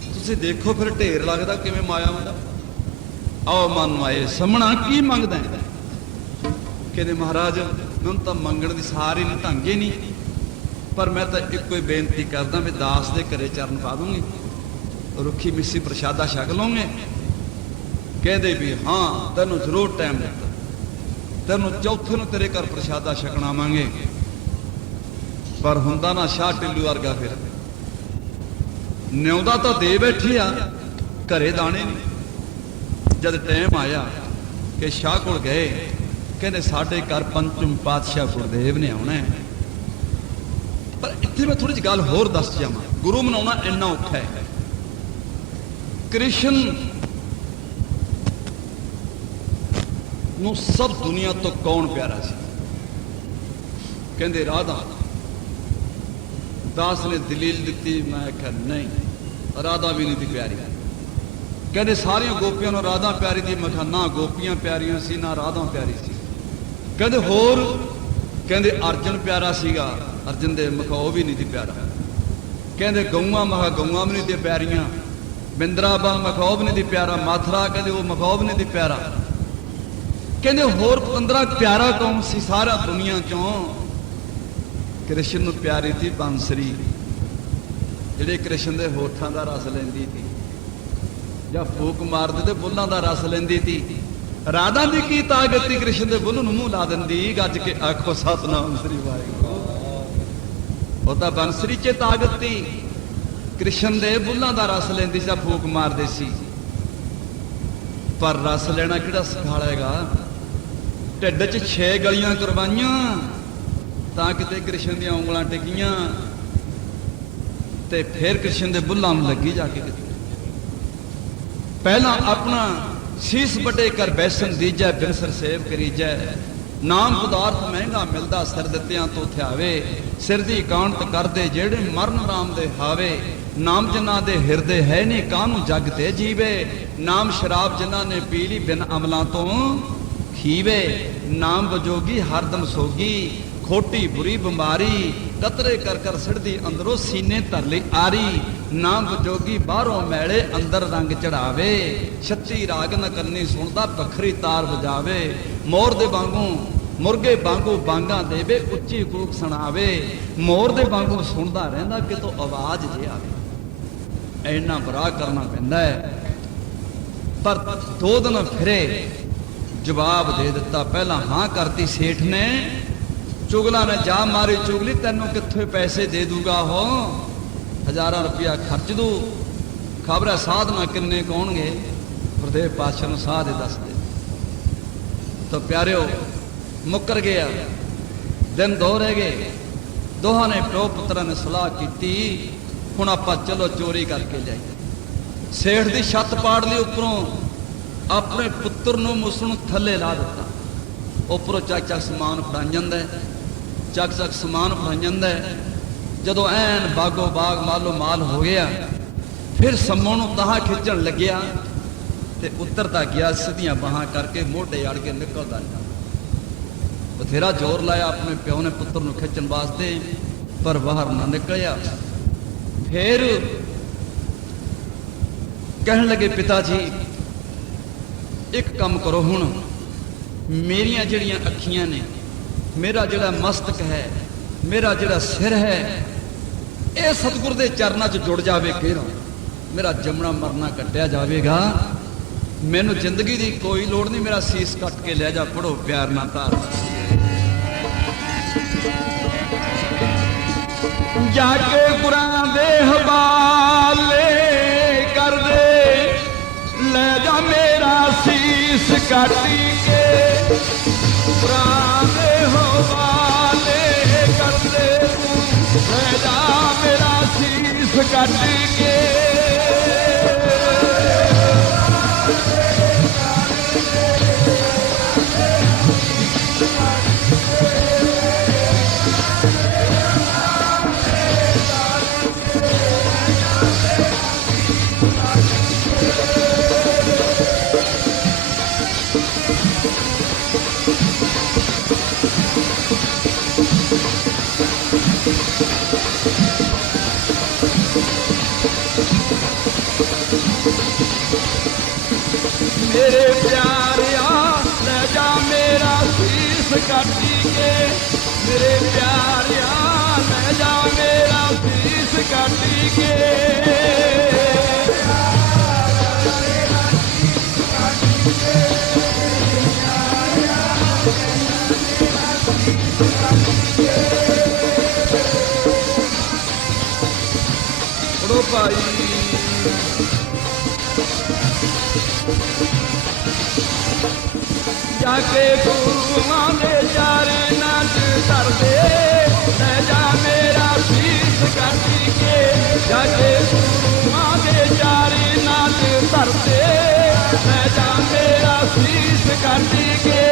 ਤੁਸੀਂ ਦੇਖੋ ਫਿਰ ਢੇਰ ਲੱਗਦਾ ਕਿਵੇਂ ਮਾਇਆ ਹੁੰਦਾ। ਆਓ ਮਨ ਮਾਏ ਸਮਣਾ ਕੀ ਮੰਗਦਾ? ਕਹਿੰਦੇ ਮਹਾਰਾਜ ਮੈਨੂੰ ਤਾਂ ਮੰਗਣ ਦੀ ਸਾਰੀ ਨਹੀਂ, ਢੰਗੇ ਨਹੀਂ, ਪਰ ਮੈਂ ਤਾਂ ਇੱਕੋ ਹੀ ਬੇਨਤੀ ਕਰਦਾ ਵੀ ਦਾਸ ਦੇ ਘਰੇ ਚਰਨ ਪਾ ਦੂੰਗੀ, ਰੁੱਖੀ ਮਿੱਸੀ ਪ੍ਰਸ਼ਾਦਾ ਛਕ ਲਓਗੇ। ਕਹਿੰਦੇ ਵੀ ਹਾਂ ਤੈਨੂੰ ਜ਼ਰੂਰ ਟਾਈਮ ਦਿੱਤਾ, ਤੈਨੂੰ ਚੌਥੇ ਨੂੰ ਤੇਰੇ ਘਰ ਪ੍ਰਸ਼ਾਦਾ ਛਕਣਾਵਾਂਗੇ। ਪਰ ਹੁੰਦਾ ਨਾ ਸ਼ਾਹ ਟਿੱਲੂ ਵਰਗਾ, ਫਿਰ ਨਿਉਂਦਾ ਤਾਂ ਦੇ ਬੈਠੇ ਆ, ਘਰੇ ਦਾਣੇ ਨਹੀਂ। ਜਦ ਟਾਈਮ ਆਇਆ ਕਿ ਸ਼ਾਹ ਕੋਲ ਗਏ, ਕਹਿੰਦੇ ਸਾਡੇ ਘਰ ਪੰਚਮ ਪਾਤਸ਼ਾਹ ਗੁਰਦੇਵ ਨੇ ਆਉਣਾ ਹੈ। ਪਰ ਇੱਥੇ ਮੈਂ ਥੋੜੀ ਜਿਹੀ ਗੱਲ ਹੋਰ ਦੱਸ ਜਾਵਾਂ, ਗੁਰੂ ਮਨਾਉਣਾ ਇੰਨਾ ਔਖਾ ਹੈ। ਕ੍ਰਿਸ਼ਨ ਨੂੰ ਸਭ ਦੁਨੀਆ ਤੋਂ ਕੌਣ ਪਿਆਰਾ ਸੀ? ਕਹਿੰਦੇ ਰਾਧਾ। ਦਾਸ ਨੇ ਦਲੀਲ ਦਿੱਤੀ, ਮੈਂ ਕਿਹਾ ਨਹੀਂ, ਰਾਧਾ ਵੀ ਨਹੀਂ ਦੀ ਪਿਆਰੀ। ਕਹਿੰਦੇ ਸਾਰੀਆਂ ਗੋਪੀਆਂ ਨੂੰ ਰਾਧਾ ਪਿਆਰੀ ਦੀ। ਮੈਂ ਕਿਹਾ ਨਾ, ਗੋਪੀਆਂ ਪਿਆਰੀਆਂ ਸੀ ਨਾ ਰਾਧਾ ਪਿਆਰੀ ਸੀ। ਕਹਿੰਦੇ ਹੋਰ? ਕਹਿੰਦੇ ਅਰਜਨ ਪਿਆਰਾ ਸੀਗਾ, ਅਰਜਨ ਦੇ ਮਖਾ ਉਹ ਵੀ ਨਹੀਂ ਦੀ ਪਿਆਰਾ। ਕਹਿੰਦੇ ਗਊਆਂ, ਮਖਾ ਗਊਆਂ ਵੀ ਨਹੀਂ ਦੀ ਪਿਆਰੀਆਂ। ਬਿੰਦਰਾਬਨ ਮਖੌਬ ਨਹੀਂ ਦੀ ਪਿਆਰਾ। ਮਾਥਰਾ ਕਹਿੰਦੇ ਉਹ ਮਖੌਬ ਨਹੀਂ ਦੀ ਪਿਆਰਾ। ਕਹਿੰਦੇ ਹੋਰ 15 ਪਿਆਰਾ ਕੌਣ ਸੀ ਸਾਰਾ ਦੁਨੀਆ ਚੋਂ? ਕ੍ਰਿਸ਼ਨ ਨੂੰ ਪਿਆਰੀ ਸੀ ਬਾਂਸਰੀ, ਜਿਹੜੇ ਕ੍ਰਿਸ਼ਨ ਦੇ ਹੋਠਾਂ ਦਾ ਰਸ ਲੈਂਦੀ ਸੀ, ਜਾਂ ਫੂਕ ਮਾਰਦੇ ਤੇ ਬੁੱਲਾਂ ਦਾ ਰਸ ਲੈਂਦੀ ਸੀ। ਰਾਧਾ ਦੀ ਕੀ ਤਾਕਤ ਤੀ ਕ੍ਰਿਸ਼ਨ ਦੇ ਬੁੱਲ ਨੂੰ ਮੂੰਹ ਲਾ ਦਿੰਦੀ। ਗੱਜ ਕੇ ਆਖੋ ਸਤਨਾਮ ਸ੍ਰੀ ਵਾਹਿਗੁਰੂ। ਉਹ ਤਾਂ ਬੰਸਰੀ 'ਚ ਤਾਕਤ ਤੀ। ਕ੍ਰਿਸ਼ਨ ਦੇ ਬੁੱਲਾਂ ਦਾ ਰਸ ਲੈਂਦੀ ਸੀ, ਫੂਕ ਮਾਰਦੇ ਸੀ। ਪਰ ਰਸ ਲੈਣਾ ਕਿਹੜਾ ਸਿਖਾਲੇਗਾ? ਢਿੱਡ 'ਚ 6 ਗਲੀਆਂ ਕਰਵਾਈਆਂ ਤਾਂ ਕਿਤੇ ਕ੍ਰਿਸ਼ਨ ਦੀਆਂ ਉਂਗਲਾਂ ਟਿਕੀਆਂ ਤੇ ਫਿਰ ਕ੍ਰਿਸ਼ਨ ਦੇ ਬੁੱਲਾਂ ਨੂੰ ਲੱਗੀ ਜਾ ਕੇ। ਪਹਿਲਾਂ ਆਪਣਾ ਸੀਸ ਵੱਡੇ ਕਰ ਬੈਸਨ ਦੀਜੈ, ਬਿਨਸਰ ਸੇਵ ਕਰੀਜੈ। ਨਾਮ ਪਦਾਰਥ ਮਹਿੰਗਾ ਮਿਲਦਾ, ਸਿਰ ਦਿੱਤਿਆਂ ਤੋਂ ਥਿਆਵੇ। ਸਿਰ ਦੀ ਕਾਂਟ ਕਰਦੇ ਜਿਹੜੇ ਮਰਨ ਰਾਮ ਦੇ ਹਾਵੇ। ਨਾਮ ਜਿਨ੍ਹਾਂ ਦੇ ਹਿਰਦੇ ਹੈ ਨਹੀਂ, ਕਾਹਨੂੰ ਜਗ ਤੇ ਜੀਵੇ। ਨਾਮ ਸ਼ਰਾਬ ਜਿਨ੍ਹਾਂ ਨੇ ਪੀ ਲਈ, ਬਿਨ ਅਮਲਾਂ ਤੋਂ ਖੀਵੇ। ਨਾਮ ਵਜੋਗੀ ਹਰਦਮ ਸੋਗੀ, ਖੋਟੀ ਬੁਰੀ ਬਿਮਾਰੀ। ਕਤਰੇ ਕਰ ਕਰ ਸਿੜਦੀ ਅੰਦਰੋਂ, ਸੀਨੇ ਧਰ ਲਈ ਆਰੀ। ਨਾਮ ਵਜੋਗੀ ਬਾਹਰੋਂ ਮੈਲੇ, ਅੰਦਰ ਰੰਗ ਚੜਾਵੇ। 36 ਰਾਗ ਨ ਕਰਨੀ ਸੁਣਦਾ, ਵੱਖਰੀ ਤਾਰ ਵਜਾਵੇ। ਮੋਰ ਦੇ ਵਾਂਗੂ ਮੁਰਗੇ ਵਾਂਗੂ ਬਾਂਗਾ ਦੇਵੇ, ਉੱਚੀ ਕੂਕ ਸੁਣਾਵੇ। ਮੋਰ ਦੇ ਵਾਂਗੂ ਸੁਣਦਾ ਰਹਿੰਦਾ, ਕਿਤੋਂ ਆਵਾਜ਼ ਜੇ ਆਵੇ। ਇੰਨਾ ਬਰਾ ਕਰਨਾ ਪੈਂਦਾ ਹੈ। ਪਰ 2 ਦਿਨ ਫਿਰੇ, ਜਵਾਬ ਦੇ ਦਿੱਤਾ। ਪਹਿਲਾਂ ਹਾਂ ਕਰਤੀ ਸੇਠ ਨੇ, ਚੁਗਲਾ ਨੇ ਜਾ ਮਾਰੀ ਚੁਗਲੀ। ਤੈਨੂੰ ਕਿੱਥੇ ਪੈਸੇ ਦੇ ਦੂਗਾ ਉਹ? 1000 ਰੁਪਇਆ ਖਰਚ ਦੂ। ਖਬਰ ਹੈ ਸਾਧਨਾ ਕਿੰਨੇ ਕੌਣਗੇ? ਗੁਰਦੇਵ ਪਾਤਸ਼ਾਹ ਨੂੰ ਸਾਧ ਦੱਸ ਦੇ। ਤਾਂ ਪਿਆਰਿਓ ਮੁੱਕਰ ਗਿਆ। ਦਿਨ 2 ਰਹਿ ਗਏ। ਦੋਹਾਂ ਨੇ ਪਿਓ ਪੁੱਤਰਾਂ ਨੇ ਸਲਾਹ ਕੀਤੀ, ਹੁਣ ਆਪਾਂ ਚਲੋ ਚੋਰੀ ਕਰਕੇ ਲਿਆਈਏ। ਸੇਠ ਦੀ ਛੱਤ ਪਾੜ ਲਈ ਉੱਪਰੋਂ, ਆਪਣੇ ਪੁੱਤਰ ਨੂੰ ਮੁਸ ਨੂੰ ਥੱਲੇ ਲਾ ਦਿੱਤਾ। ਉੱਪਰੋਂ ਚੱਕ ਚੱਕ ਸਮਾਨ ਫੜਾਈ ਜਾਂਦਾ, ਚੱਕ ਚੱਕ ਸਮਾਨ ਫੜਾਈ ਜਾਂਦਾ। ਜਦੋਂ ਐਨ ਬਾਗੋ ਬਾਗ ਮਾਲੋ ਮਾਲ ਹੋ ਗਿਆ, ਫਿਰ ਸੰਮੋਂ ਨੂੰ ਤਾਹਾਂ ਖਿੱਚਣ ਲੱਗਿਆ ਤੇ ਉਤਰਦਾ ਗਿਆ। ਸਿੱਧੀਆਂ ਬਾਹਾਂ ਕਰਕੇ ਮੋਢੇ ਅੜ ਕੇ ਨਿਕਲਦਾ ਗਿਆ। ਬਥੇਰਾ ਜ਼ੋਰ ਲਾਇਆ ਆਪਣੇ ਪਿਓ ਨੇ ਪੁੱਤਰ ਨੂੰ ਖਿੱਚਣ ਵਾਸਤੇ, ਪਰ ਬਾਹਰ ਨਾ ਨਿਕਲਿਆ। ਫਿਰ ਕਹਿਣ ਲੱਗੇ, ਪਿਤਾ ਜੀ ਇੱਕ ਕੰਮ ਕਰੋ, ਹੁਣ ਮੇਰੀਆਂ ਜਿਹੜੀਆਂ ਅੱਖੀਆਂ ਨੇ, ਮੇਰਾ ਜਿਹੜਾ ਮਸਤਕ ਹੈ, ਮੇਰਾ ਜਿਹੜਾ ਸਿਰ ਹੈ, ਇਹ ਸਤਿਗੁਰ ਦੇ ਚਰਨਾਂ 'ਚ ਜੁੜ ਜਾਵੇ। ਕਿਹੜਾ ਮੇਰਾ ਜੰਮਣਾ ਮਰਨਾ ਕੱਟਿਆ ਜਾਵੇਗਾ। ਮੈਨੂੰ ਜ਼ਿੰਦਗੀ ਦੀ ਕੋਈ ਲੋੜ ਨਹੀਂ, ਮੇਰਾ ਸੀਸ ਕੱਟ ਕੇ ਲੈ ਜਾ। ਪੜੋ ਪਿਆਰ ਨਾਲ ਧਾਰ। ਜਾ ਕੇ ਗੁਰਾਂ ਦੇ ਹਵਾਲੇ ਕਰ ਦੇ, ਲੈ ਜਾ ਮੇਰਾ ਸੀਸ ਕੱਟ ਕੇ। ਗੁਰਾਂ ਦੇ ਹਵਾਲੇ ਕਰ ਦੇ, ਲੈ ਜਾ ਮੇਰਾ ਸੀਸ ਕੱਟ ਕੇ। ਮੇਰੇ ਪਿਆਰਿਆ ਲੈ ਜਾ ਮੇਰਾ ਸੀਸ ਕੱਟ ਕੇ। ਮੇਰੇ ਪਿਆਰਿਆ ਲੈ ਜਾ ਮੇਰਾ ਸੀਸ ਕੱਟ ਕੇ। ਪੜੋ ਭਾਈ। ਜਾ ਕੇ ਗੁਰੂਆਂ ਦੇ ਚਰਨਾਂ 'ਚ ਧਰ ਦੇ, ਲੈ ਜਾ ਮੇਰਾ ਸੀਸ ਕੱਟ ਕੇ। ਜਾ ਕੇ ਗੁਰੂਆਂ ਦੇ ਚਰਨਾਂ 'ਚ ਧਰ ਦੇ, ਲੈ ਜਾ ਮੇਰਾ ਸੀਸ ਕੱਟ ਕੇ।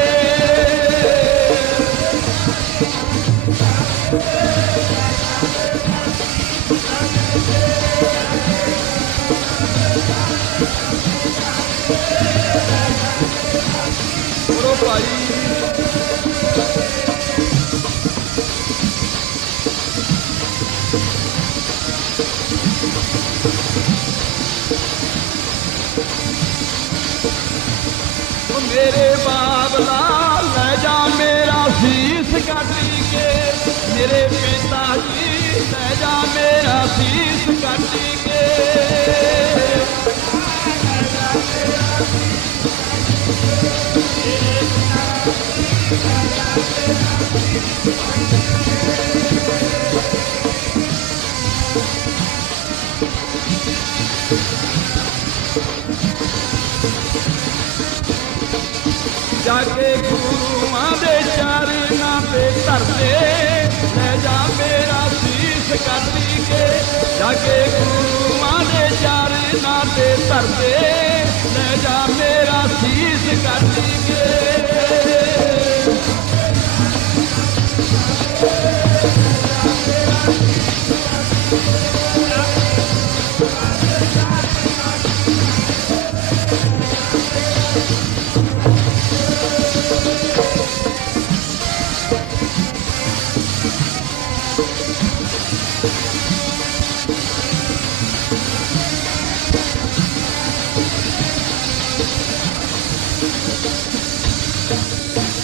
ਬੋਲੋ ਭਾਈ। ਮੇਰੇ ਬਾਬਲਾ ਲੈ ਜਾ ਮੇਰਾ ਸੀਸ ਕੱਟ ਕੇ। ਮੇਰੇ ਪਿਤਾ ਜੀ ਲੈ ਜਾ ਮੇਰਾ ਸੀਸ ਕੱਟ ਕੇ। जाके गुरुआं दे चरनां ते धरते ले जा मेरा शीश कटी के जाके गुरुआं दे चरनां ते धरते ले जा मेरा शीश कटी के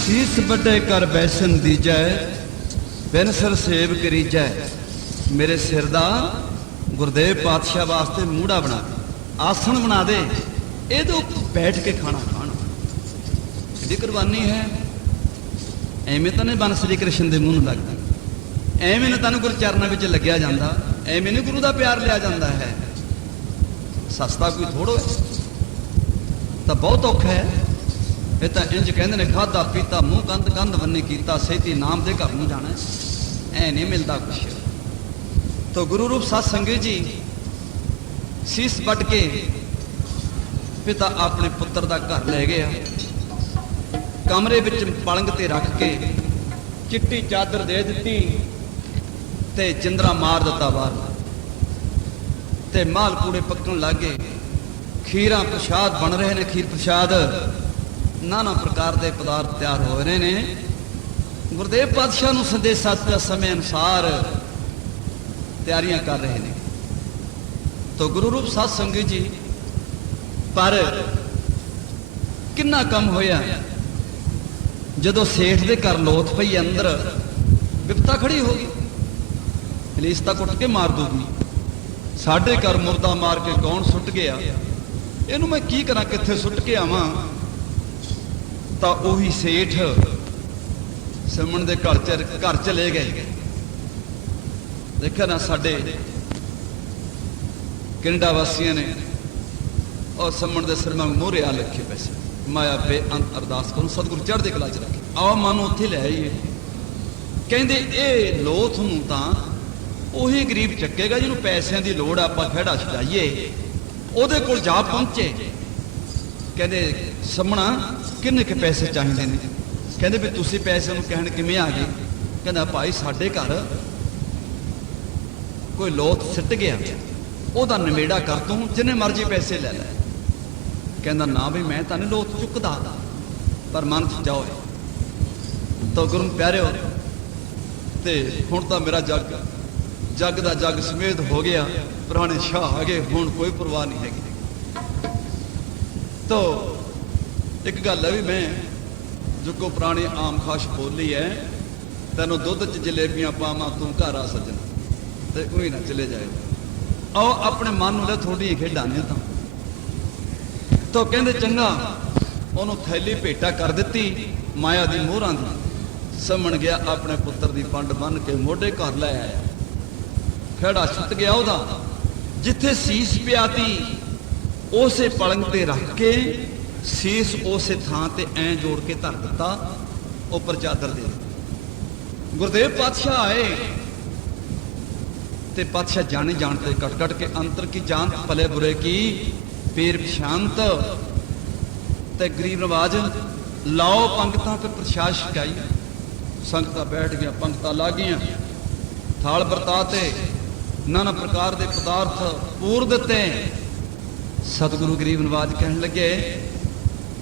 शीस बड़े कर बैसन दीजै बिन सिर सेव करीजै मेरे सिर दा गुरदेव पातशाह वास्ते मूड़ा बना दे आसन बना दे ਇਹਦੇ ਉੱਪਰ बैठ के खाना खाना ਇਹਦੀ ਕੁਰਬਾਨੀ ਹੈ ਐਵੇਂ ਤਾਂ ਨਹੀਂ ਬਨ ਸ੍ਰੀ ਕ੍ਰਿਸ਼ਨ ਦੇ ਮੂੰਹ ਨੂੰ ਲੱਗਦਾ ਐਵੇਂ ਨਾ ਤੈਨੂੰ ਗੁਰ ਚਰਨਾਂ ਵਿੱਚ ਲੱਗਿਆ ਜਾਂਦਾ ਐਵੇਂ ਨਹੀਂ ਗੁਰੂ ਦਾ ਪਿਆਰ ਲਿਆ ਜਾਂਦਾ ਹੈ ਸਸਤਾ ਕੋਈ ਥੋੜੋ ਤਾਂ ਬਹੁਤ ਔਖਾ ਹੈ ਇਹ ਤਾਂ ਇੰਜ ਕਹਿੰਦੇ ਨੇ ਖਾਦਾ ਪੀਤਾ ਮੂੰਹ ਗੰਦ ਗੰਦ ਵੰਨੇ ਕੀਤਾ ਸਹਿਤੀ ਨਾਮ ਦੇ ਘਰ ਨੂੰ ਜਾਣਾ ਐ ਨਹੀਂ ਮਿਲਦਾ ਕੁਛ ਤਾਂ ਗੁਰੂ ਰੂਪ ਸਾਧ ਸੰਗਤ ਜੀ ਸੀਸ ਵੱਟ ਕੇ ਪਿਤਾ ਆਪਣੇ ਪੁੱਤਰ ਦਾ ਘਰ ਲੈ ਗਿਆ ਕਮਰੇ ਵਿੱਚ ਪਲੰਗ ਤੇ ਰੱਖ ਕੇ ਚਿੱਟੀ ਚਾਦਰ ਦੇ ਦਿੱਤੀ ਤੇ ਚੰਦਰਾ ਮਾਰ ਦਿੱਤਾ ਬਾਹਰ ਤੇ ਮਾਲ ਕੂੜੇ ਪੱਕਣ ਲੱਗੇ ਖੀਰਾਂ ਪ੍ਰਸ਼ਾਦ ਬਣ ਰਹੇ ਨੇ ਖੀਰ ਪ੍ਰਸ਼ਾਦ ਨਾਨਾ ਪ੍ਰਕਾਰ ਦੇ ਪਦਾਰਥ ਤਿਆਰ ਹੋ ਰਹੇ ਨੇ ਗੁਰਦੇਵ ਪਾਤਸ਼ਾਹ ਨੂੰ ਸੰਦੇਸ਼ਾ ਦਿੱਤਾ ਸਮੇਂ ਅਨੁਸਾਰ ਤਿਆਰੀਆਂ ਕਰ ਰਹੇ ਨੇ ਤਾਂ ਗੁਰੂ ਰੂਪ ਸਾਧ ਸੰਗਤ ਜੀ ਪਰ ਕਿੰਨਾ ਕੰਮ ਹੋਇਆ ਜਦੋਂ ਸੇਠ ਦੇ ਘਰ ਲੋਥ ਪਈ ਅੰਦਰ ਵਿਪਤਾ ਖੜੀ ਹੋ ਗਈ ਪੁਲਿਸ ਤਾਂ ਕੁੱਟ ਕੇ ਮਾਰ ਦੂਗੀ ਸਾਡੇ ਘਰ ਮੁਰਦਾ ਮਾਰ ਕੇ ਕੌਣ ਸੁੱਟ ਗਿਆ ਇਹਨੂੰ ਮੈਂ ਕੀ ਕਰਾਂ ਕਿੱਥੇ ਸੁੱਟ ਕੇ ਆਵਾਂ ਤਾਂ ਉਹੀ ਸੇਠ ਸਿਮਣ ਦੇ ਘਰ ਚਲੇ ਗਏ ਦੇਖਿਆ ਨਾ ਸਾਡੇ ਕੈਨੇਡਾ ਵਾਸੀਆਂ ਨੇ और समण दे सिर में मोहरे आ लिखे पैसे माया बेअंत अरदास करूं सतगुरु चढ़दे कला च रखे आओ मानो उत्थे ले आइए कहंदे ए लोथ नूं तां ਉਹੀ गरीब ਚੱਕੇਗਾ ਜਿਹਨੂੰ ਪੈਸਿਆਂ ਦੀ ਲੋੜ ਆਪਾਂ ਖੜਾ ਛਡਾਈਏ ਉਹਦੇ ਕੋਲ ਜਾ ਪਹੁੰਚੇ ਕਹਿੰਦੇ ਸਮਣਾ ਕਿੰਨੇ ਕੇ ਪੈਸੇ ਚਾਹੀਦੇ ਨੇ ਕਹਿੰਦੇ ਵੀ ਤੁਸੀਂ ਪੈਸੇ ਨੂੰ ਕਹਿਣ ਕਿਵੇਂ ਆ ਗਏ ਕਹਿੰਦਾ ਭਾਈ ਸਾਡੇ ਘਰ ਕੋਈ ਲੋਥ ਸਿੱਟ ਗਿਆ ਉਹਦਾ ਨਿਮੇੜਾ ਕਰ ਤੂੰ ਜਿੰਨੇ ਮਰਜ਼ੀ ਪੈਸੇ ਲੈ ਲੈ ਕਹਿੰਦਾ ਨਾ ਵੀ ਮੈਂ ਤਾਂ ਨਹੀਂ ਲੋਥ ਚੁੱਕਦਾ ਪਰ ਮਨ ਚ ਜਾਓ ਤਾਂ ਗੁਰੂ ਪਿਆਰਿਓ ਤੇ ਹੁਣ ਤਾਂ ਮੇਰਾ ਜੱਗ ਦਾ ਜੱਗ ਸਮੇਤ ਹੋ ਗਿਆ ਪੁਰਾਣੇ ਸ਼ਾਹ ਆ ਗਏ ਹੁਣ ਕੋਈ ਪਰਵਾਹ ਨਹੀਂ ਹੈਗੀ ਤਾਂ ਇੱਕ ਗੱਲ ਹੈ ਵੀ ਮੈਂ ਜੋ ਕੋ ਪੁਰਾਣੀ ਆਮ ਖਾਸ਼ ਬੋਲੀ ਹੈ ਤੈਨੂੰ ਦੁੱਧ ਚ ਜਲੇਬੀਆਂ ਪਾਵਾਂ ਤੂੰ ਘਰ ਆ ਸੱਜਣਾ ਤੇ ਉਹੀ ਨਾ ਚਲੇ ਜਾਏ आओ अपने मन ਨੂੰ ਥੋੜੀਆਂ ਖੇਡਾਂ ਨੇ ਤਾਂ ਕਹਿੰਦੇ ਚੰਗਾ ਉਹਨੂੰ ਥੈਲੀ ਭੇਟਾ ਕਰ ਦਿੱਤੀ ਮਾਇਆ ਦੀ ਮੋਹਰਾਂ ਦੀ ਸਮਣ ਗਿਆ ਆਪਣੇ ਪੁੱਤਰ ਦੀ ਪੰਡ ਬੰਨ ਕੇ ਮੋਢੇ ਘਰ ਲੈ ਆਇਆ ਖੇੜਾ ਛੁੱਟ ਗਿਆ ਉਹਦਾ ਜਿੱਥੇ ਸੀਸ ਪਿਆਤੀ ਉਸੇ ਪਲੰਗ ਤੇ ਰੱਖ ਕੇ ਸੀਸ ਉਸੇ ਥਾਂ ਤੇ ਐਂ ਜੋੜ ਕੇ ਧਰ ਦਿੱਤਾ ਉੱਪਰ ਚਾਦਰ ਦੇ ਗੁਰਦੇਵ ਪਾਤਸ਼ਾਹ ਆਏ ते पातशाह जाने जानते कट कट के अंतर की जानत भले बुरे की पीर शांत ते गरीब नवाज लाओ पंगतां पे प्रसाद छकाई संगतां बैठ गया पंगतां ला गईयां थाल बरताते नाना प्रकार के पदार्थ पूर दिते सतगुरु गरीब नवाज कहने लगे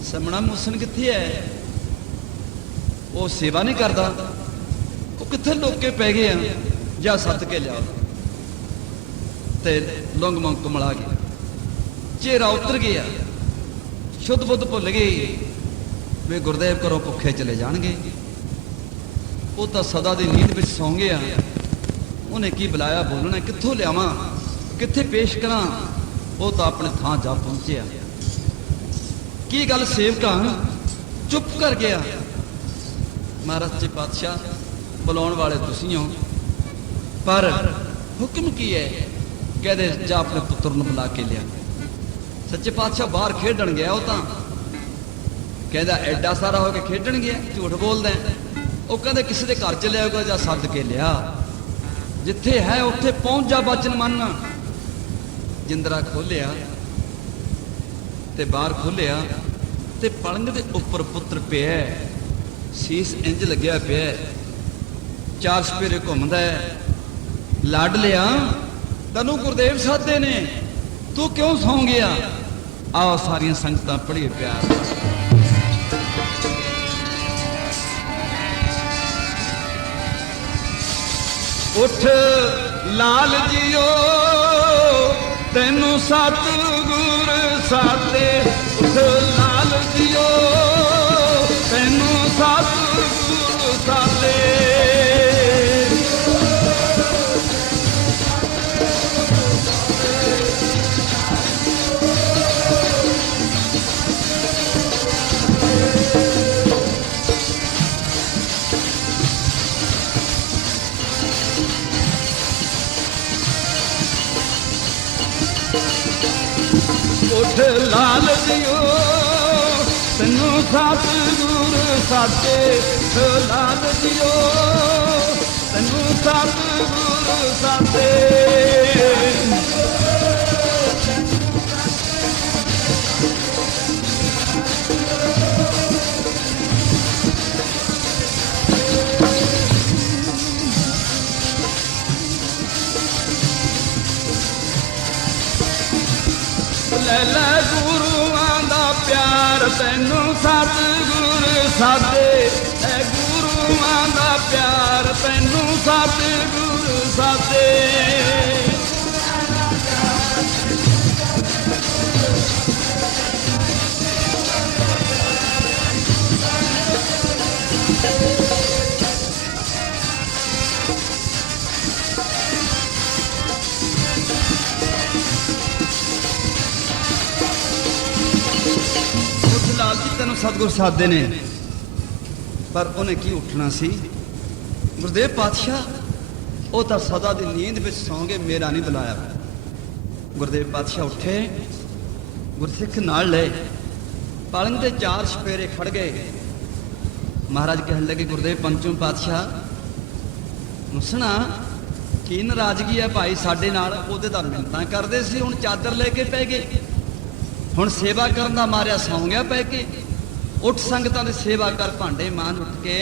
समणा मूसन कित्थे है वो सेवा नहीं करता वो कित्थे लोके पै गए हैं जा सद के लिया ते लुंग मंग कमला गया चेहरा उतर गया शुद्ध बुद्ध भुल गई वे गुरदेव घरों भुखे चले जाएंगे वो तो सदा की नींद में सौ गया उन्हें की बुलाया बोलना कित्थों लियावां कित्थे पेश करा वो तो अपने थां जा पहुंचे की गल सेवका चुप कर गया महाराज जी पातशाह बुलाने वाले तुसीं हो पर हुक्म की है कहते जा अपने पुत्र बुला के लिया सच्चे पातशाह बाहर खेडन गया वो तो कहता एडा सारा होके खेडन गया, झूठ बोलदा है। वो कहते किसी के घर च लिया जा सद के लिया, जिथे है उत्थे पहुंच जा वचन मन। जिंदरा खोलिया ते बाहर खोलिया ते पलंग दे उपर पुत्र पिया, सीस इंज लग्या पिया, चार सपेरे घूमदा है। लाड लिया तैनू गुरदेव साधे ने, तू क्यों सौ गया? आओ सारिया संगतां पढ़िए प्यार। उठ लाल जियो तेनू सतगुर साधे, उठ लाल जियो तेनू सतगुर साधे। उठ लाल जियो तेनू सतगुर साधे, लाल जियो तेनू सतगुर साधे। ले गुरुआं दा प्यार तैनू सतगुर साधे, गुरुआं दा प्यार तैनू सतगुर साधे। तेन सतगुर साधे ने, पर उन्हें की उठना सी। गुरदेव पातशाह वो तो सदा की नींद में सौ गए, मेरा नहीं बुलाया। गुरदेव पातशाह उठे, गुरसिख नाल ले, पलंग के चार सपेरे खड़ गए। महाराज कहन लगे गुरदेव पंचम पातशाह मुसना की नाराजगी है भाई साडे नाल, ओहदे तां मिन्नतां करदे सी, हुण चादर लेके पै गए, हुण सेवा करन दा मारिया सौ गया पै के। उठ संगतां दी सेवा कर, भांडे मान उठ के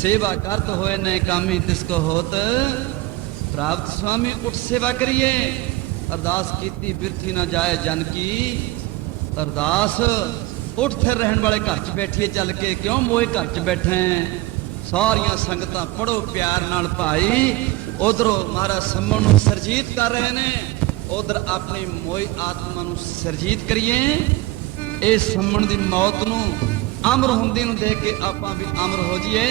सेवा कर, तो होए न कामी तिसको होत प्राप्त। स्वामी उठ सेवा करिए, अरदास कीती बिरथी ना जाए जन की अरदास। उठ फिर रहन वाले घर च बैठिए चल के, क्यों मोए घर च बैठे। सारियां संगतां पढ़ो प्यार नाल भाई। उधरों महाराज सम्मन नूं सरजीत कर रहे ने, उधर अपनी मोई आत्मा नूं सरजीत करिए। इस सम्मन की मौत नूं अमर हुंदी नूं देख के आपां भी अमर हो जाइए।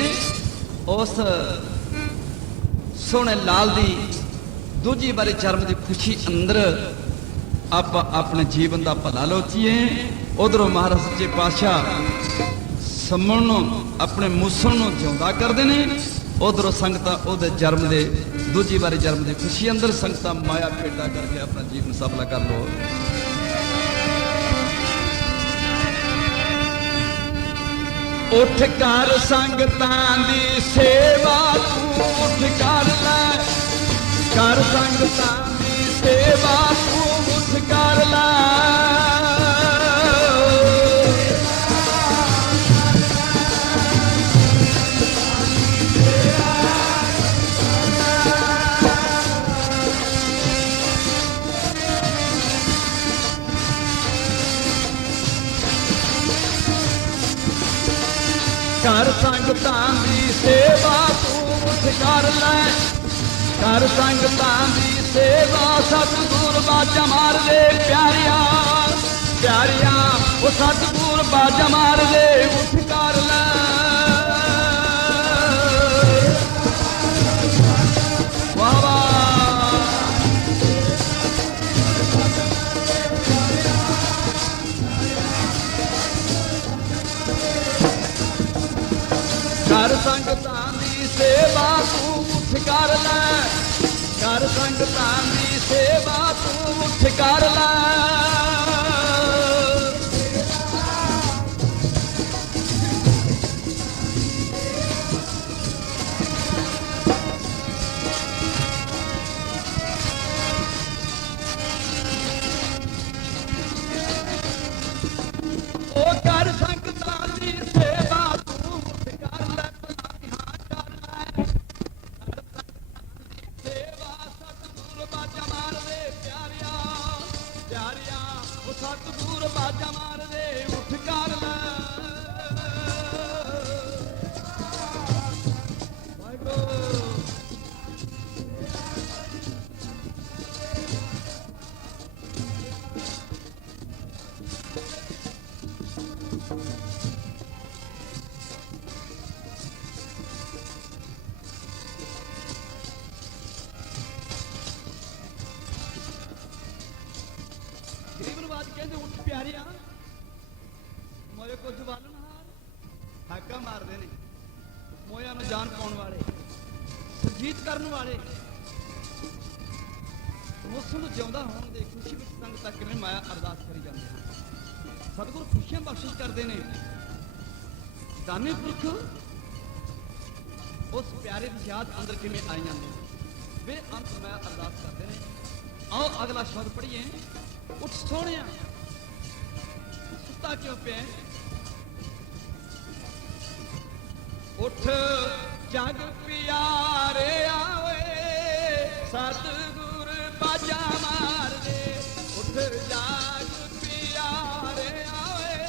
उस सोहणे लाल दी दूजी बारी जन्म की खुशी अंदर आप अपने जीवन का भला लोचीए। उधरों महाराज सच्चे पातशाह सम्मन नूं अपने मूसल नूं जिउंदा करदे ने। उधरों संगतां उहदे जन्म दे दूजी बारी जन्म की खुशी अंदर संगतां माया भेटा करके अपना जीवन सफला कर लो। उठ कर संगतां दी सेवा तू उठ कर ले, कर संगतां दी सेवा तू उठ कर ले। कर संगतां दी सेवा तू उठ कर ले, कर संगतां दी सेवा। सतगुर बाजा मार ले प्यारिया, प्यारिया वो सतगुर बाजा मार ले उठ कर ले। वाह वाह कर संगतां दी सेवा तू उठ कर ले, कर संगतां दी सेवा तू उठ कर ले। ਬਾਜਾ ਮਾਰਦੇ ਉੱਠ ਕਰ ਲੈ ਵਾਹਿਗੁਰੂ ਗਰੀਬ ਨਵਾਜ ਕਹਿੰਦੇ ਉੱਠ ਪਿਆਰਿਆ ਮੋਏ ਕੋ ਜਵਾਲਨ ਹਾਰ ਹਾਕਾ ਮਾਰਦੇ ਨੇ ਮੋਇਆਂ ਨੂੰ ਜਾਨ ਪਾਉਣ ਵਾਲੇ ਸੰਜੀਤ ਕਰਨ ਵਾਲੇ ਉਸ ਨੂੰ ਜਿਉਂਦਾ ਹੋਣ ਦੇ ਖੁਸ਼ੀ ਵਿੱਚ ਸੰਗਤਾਂ ਕਿਵੇਂ ਮਾਇਆ ਅਰਦਾਸ ਕਰੀ ਜਾਂਦੇ ਹਨ ਸਤਿਗੁਰ ਖੁਸ਼ੀਆਂ ਬਖਸ਼ਿਸ਼ ਕਰਦੇ ਨੇ ਦਾਨੇ ਪੁਰਖ ਉਸ ਪਿਆਰੇ ਦੀ ਯਾਦ ਅੰਦਰ ਕਿਵੇਂ ਆਈ ਜਾਂਦੀ ਵੇ ਅੰਤ ਮਾਇਆ ਅਰਦਾਸ ਕਰਦੇ ਨੇ ਆਓ ਅਗਲਾ ਸ਼ਬਦ ਪੜ੍ਹੀਏ ਉੱਠ ਸੋਹਣਿਆ ਸੁੱਤਾ ਕਿਉਂ ਪਿਆ ਉੱਠ ਜਗ ਪਿਆਰੇ ਆਵੇ ਸਤਿਗੁਰ ਬਾਜਾ ਮਾਰਦੇ ਉੱਠ ਜਗ ਪਿਆਰੇ ਆਵੇ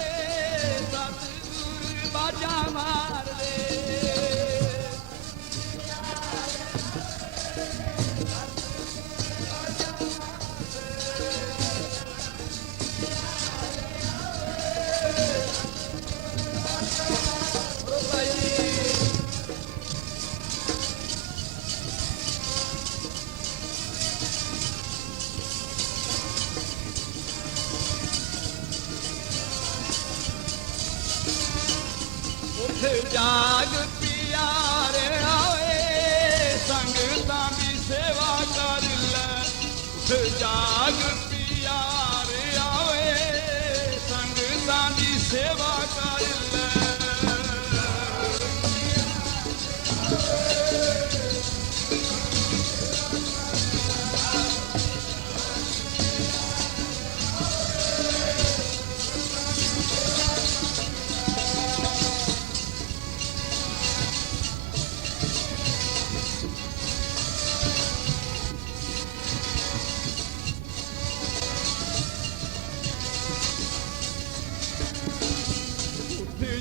ਸਤਿਗੁਰ ਬਾਜਾ ਮਾਰਦੇ ਜਾਗ ਪਿਆਰੇ ਆਵੇ ਸੰਗਤਾਂ ਦੀ ਸੇਵਾ ਕਰ ਲੈ ਜਾਗ ਪਿਆਰੇ ਆਵੇ ਸੰਗਤਾਂ ਦੀ ਸੇਵਾ ਕਰ ਲੈ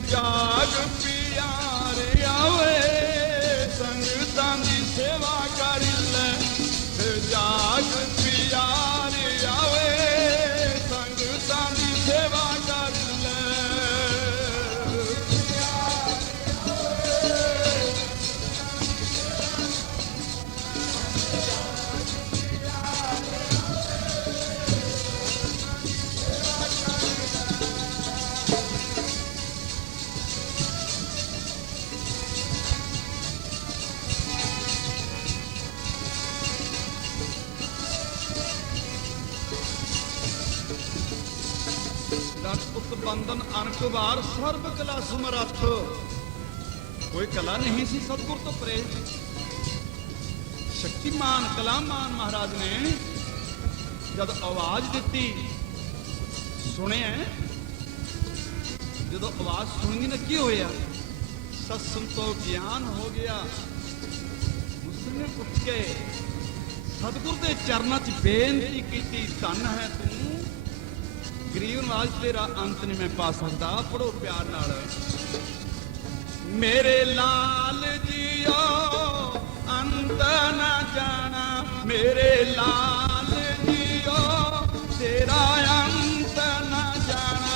ਜਾਗ ਪਿਆਰੇ ਆਵੇ ਸੰਗਤਾਂ ਦੀ ਸੇਵਾ ਕਰ ਲੈ ਜਾਗ ਪਿਆਰੇ ਆਵੇ ਸੰਗਤਾਂ ਦੀ ਸੇਵਾ ਕਰ ਲੈ ਪੁੱਤ ਬੰਧਨ ਅਨਕ ਵਾਰ ਸਰਬ ਕਲਾ ਸਮਰੱਥ ਕੋਈ ਕਲਾ ਨਹੀਂ ਸੀ ਸਤਿਗੁਰ ਤੋਂ ਪਰੇ ਸ਼ਕਤੀਮਾਨ ਕਲਾਮਾਨ ਮਹਾਰਾਜ ਨੇ ਜਦ ਆਵਾਜ਼ ਦਿੱਤੀ ਸੁਣਿਆ ਜਦੋਂ ਆਵਾਜ਼ ਸੁਣੀ ਨਾ ਕੀ ਹੋਇਆ ਸਤ ਸੰਤੋ ਗਿਆਨ ਹੋ ਗਿਆ ਉਸਨੇ ਉੱਠ ਕੇ ਸਤਿਗੁਰ ਦੇ ਚਰਨਾਂ 'ਚ ਬੇਨਤੀ ਕੀਤੀ ਧੰਨ ਹੈ ਤੂੰ ਗਰੀਬ ਨਵਾਜ ਤੇਰਾ ਅੰਤ ਨਹੀਂ ਮੈਂ ਪਾ ਸਕਦਾ ਪੜੋ ਪਿਆਰ ਨਾਲ ਮੇਰੇ ਲਾਲ ਜੀਓ ਅੰਤ ਨਾ ਜਾਣਾ ਮੇਰੇ ਲਾਲ ਜੀਓ ਤੇਰਾ ਅੰਤ ਨਾ ਜਾਣਾ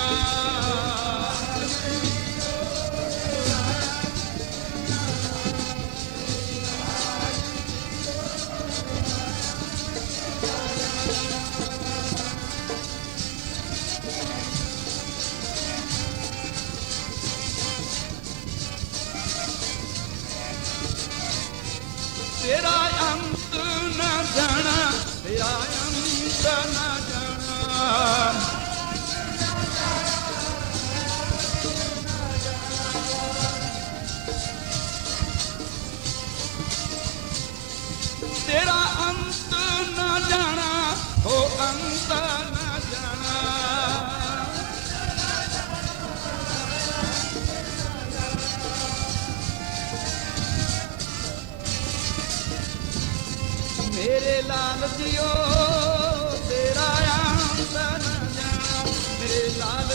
तेरा अंत न जाना तेरा अंत न जाना तेरा अंत न जाना हो अंत न जाना मेरे लाल जियो तेरा अंत न जाना मेरे लाल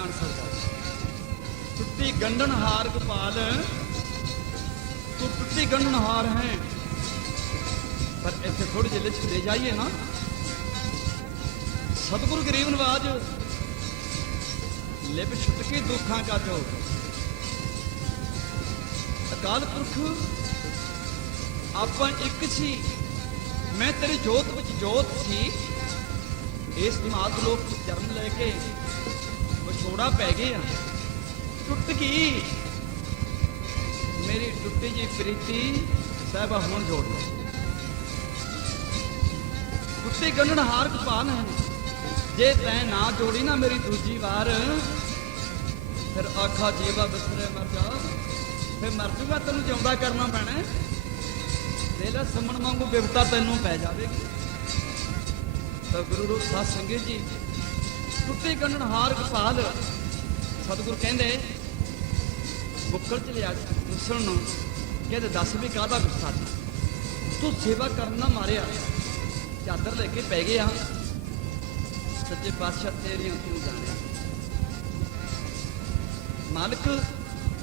ਜਾਣ ਸਕਦਾ। ਟੁੱਟੀ ਗੰਢਣਹਾਰ ਗੋਪਾਲ, ਤੂੰ ਟੁੱਟੀ ਗੰਢਣਹਾਰ ਹੈ, ਪਰ ਇੱਥੇ ਥੋੜੀ ਜਿਹੀ ਲਿਖਤ ਦੇ ਜਾਈਏ ਨਾ। ਸਤਿਗੁਰੂ ਗਰੀਬ ਨਵਾਜ ਲਿਪ ਛੁਟਕੀ ਦੁੱਖਾਂ ਕਾ ਜੋ, ਅਕਾਲ ਪੁਰਖ ਆਪਾਂ ਇੱਕ ਸੀ, ਮੈਂ ਤੇਰੀ ਜੋਤ ਵਿੱਚ ਜੋਤ ਸੀ। ਇਸ ਮਾਤ ਲੋਕ ਜਨਮ ਲੈ ਕੇ ਵਿਛੋੜਾ ਪੈ ਗਿਆ, ਟੁੱਟ ਗਈ ਮੇਰੀ ਟੁੱਟੀ ਜੀ ਪ੍ਰੀਤੀ ਸਾਹਿਬਾ ਹੁਣ ਜੋੜ ਲਓ। ਟੁੱਟੀ ਗੰਢਣਹਾਰ ਗੋਪਾਲ ਹੈ, ਜੇ ਤੈਂ ਨਾ ਜੋੜੀ ਨਾ ਮੇਰੀ ਦੂਜੀ ਵਾਰ, ਫਿਰ ਆਖਾ ਜੀਵਾ ਬਿਸਰੇ ਮਰ ਜਾ, ਫਿਰ ਮਰ ਜੂਗਾ, ਤੈਨੂੰ ਜਿਉਂਦਾ ਕਰਨਾ ਪੈਣਾ। ਤੇਰਾ ਸਮਣ ਵਾਂਗੂ ਬਿਪਤਾ ਤੈਨੂੰ ਪੈ ਜਾਵੇਗੀ। ਤਾਂ ਗੁਰੂ ਰੂਪ ਸਾਧ ਸੰਗਤ ਜੀ, ਟੁੱਟੀ ਗੰਢਣਹਾਰ ਗੋਪਾਲ, ਸਤਿਗੁਰੂ ਕਹਿੰਦੇ ਬੁੱਕਲ ਚ ਲਿਆ ਮੁਸਲਣ ਨੂੰ, ਕਹਿੰਦੇ ਦੱਸ ਵੀ ਕਾਹਦਾ ਗੁੱਸਾ ਤੂੰ ਸੇਵਾ ਕਰਨ ਨਾ ਮਾਰਿਆ, ਚਾਦਰ ਲੈ ਕੇ ਪੈ ਗਿਆ। ਸੱਚੇ ਪਾਤਸ਼ਾਹ ਤੇਰੀਆਂ ਤੂੰ ਜਾਣਿਆ। ਮਾਲਕ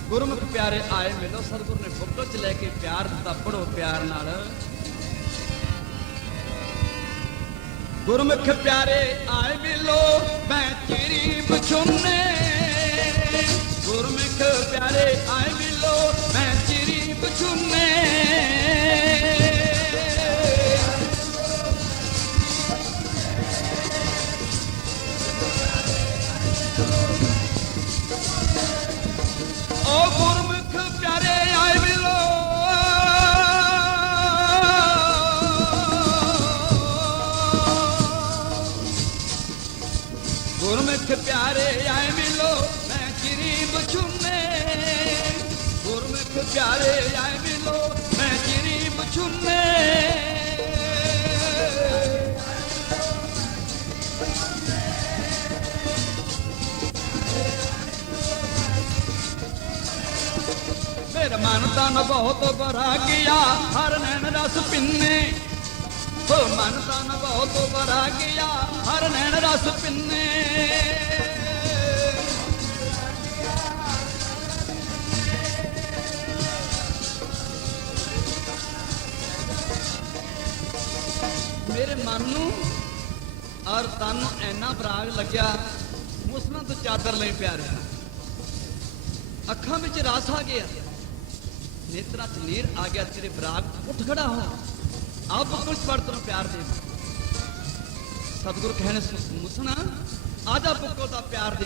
ਗੁਰਮੁਖ ਪਿਆਰੇ ਆਏ ਮਿਲੋ, ਸਤਿਗੁਰੂ ਨੇ ਬੁੱਕਲ ਚ ਲੈ ਕੇ ਪਿਆਰ ਦਿੱਤਾ, ਪੜੋ ਪਿਆਰ ਨਾਲ। ਗੁਰਮੁਖ ਪਿਆਰੇ ਆਏ ਮਿਲੋ, ਮੈਂ ਚਿਰੀ ਬਚੁੰਨੇ। ਗੁਰਮੁਖ ਪਿਆਰੇ ਆਏ ਮਿਲੋ, ਮੈਂ ਚਿਰੀ ਬਚੁੰਨੇ। ਓ ਗੁਰਮੁਖ ਪਿਆਰੇ ਆਏ ਮਿਲੋ, ਗੁਰਮੁਖ ਪਿਆਰੇ ਆਏ ਮਿਲੋ, ਮੈਂ ਚਿਰੀ ਬਚੁੰਨੇ। ਗੁਰਮੁਖ ਪਿਆਰੇ ਆਏ ਮਿਲੋ, ਮੈਂ ਚਿਰੀ ਬਚੁੰਨੇ। ਮੇਰਾ ਮਨ ਤਨ ਬਹੁਤ ਭਰਾ ਗਿਆ, ਹਰ ਨੈਣ ਰਸ ਪਿੰਨੇ। ਹੋ ਮਨ ਤਨ ਬਹੁਤ ਭਰਾ ਗਿਆ, ਹਰ ਨੈਣ ਰਸ ਪਿੰਨੇ। ਮੇਰੇ ਮਨ ਨੂੰ ਔਰ ਤਨ ਨੂੰ ਇੰਨਾ ਬਰਾਗ ਲੱਗਿਆ, ਮੁਸਲਾਂ ਤੋਂ ਚਾਦਰ ਲਈ ਪਿਆ ਰਿਹਾ। ਅੱਖਾਂ ਵਿੱਚ ਰਸ ਆ ਗਿਆ, ਨੇਤਰਾਂ 'ਚ ਨੀਰ ਆ ਗਿਆ। ਤੇਰੇ ਬਰਾਗ ਉੱਠ ਖੜਾ ਹੋ, ਆਪ ਕੁਛ ਪੜ ਤੈਨੂੰ ਪਿਆਰ ਦੇ। ਸਤਿਗੁਰੂ ਕਹਿਣ ਮੁਸਣਾ ਆ ਜਾ ਬੁੱਕੋ ਦਾ ਪਿਆਰ ਦੇ।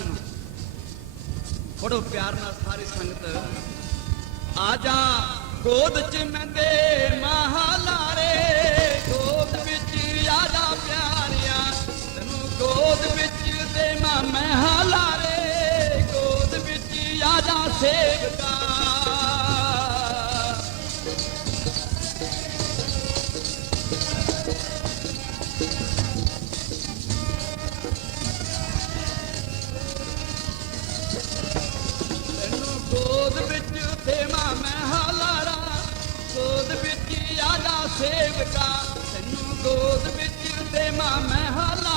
ਪੜੋ ਪਿਆਰ ਨਾਲ ਸਾਰੀ ਸੰਗਤ। ਆ ਜਾ ਗੋਦ 'ਚ ਮੈਂਦੇ ਮਹਾਲਾਰੇ, ਗੋਦ ਵਿੱਚ ਆ ਜਾ ਪਿਆਰਿਆ, ਤੈਨੂੰ ਗੋਦ ਵਿੱਚ ਦੇ ਮੈਂ ਹਾਲਾਰੇ, ਗੋਦ ਵਿੱਚ ਆ ਜਾ ਸੇਵਕਾ। ਗੋਦ ਵਿੱਚ ਦੇਵਾਂ ਮੈਂ ਹਾਲਾਰਾ, ਗੋਦ ਵਿੱਚ ਆ ਜਾ ਸੇਵਕਾ, ਤੈਨੂੰ ਗੋਦ ਵਿੱਚ ਦੇਵਾਂ ਮੈਂ ਹਾਲਾਰਾ।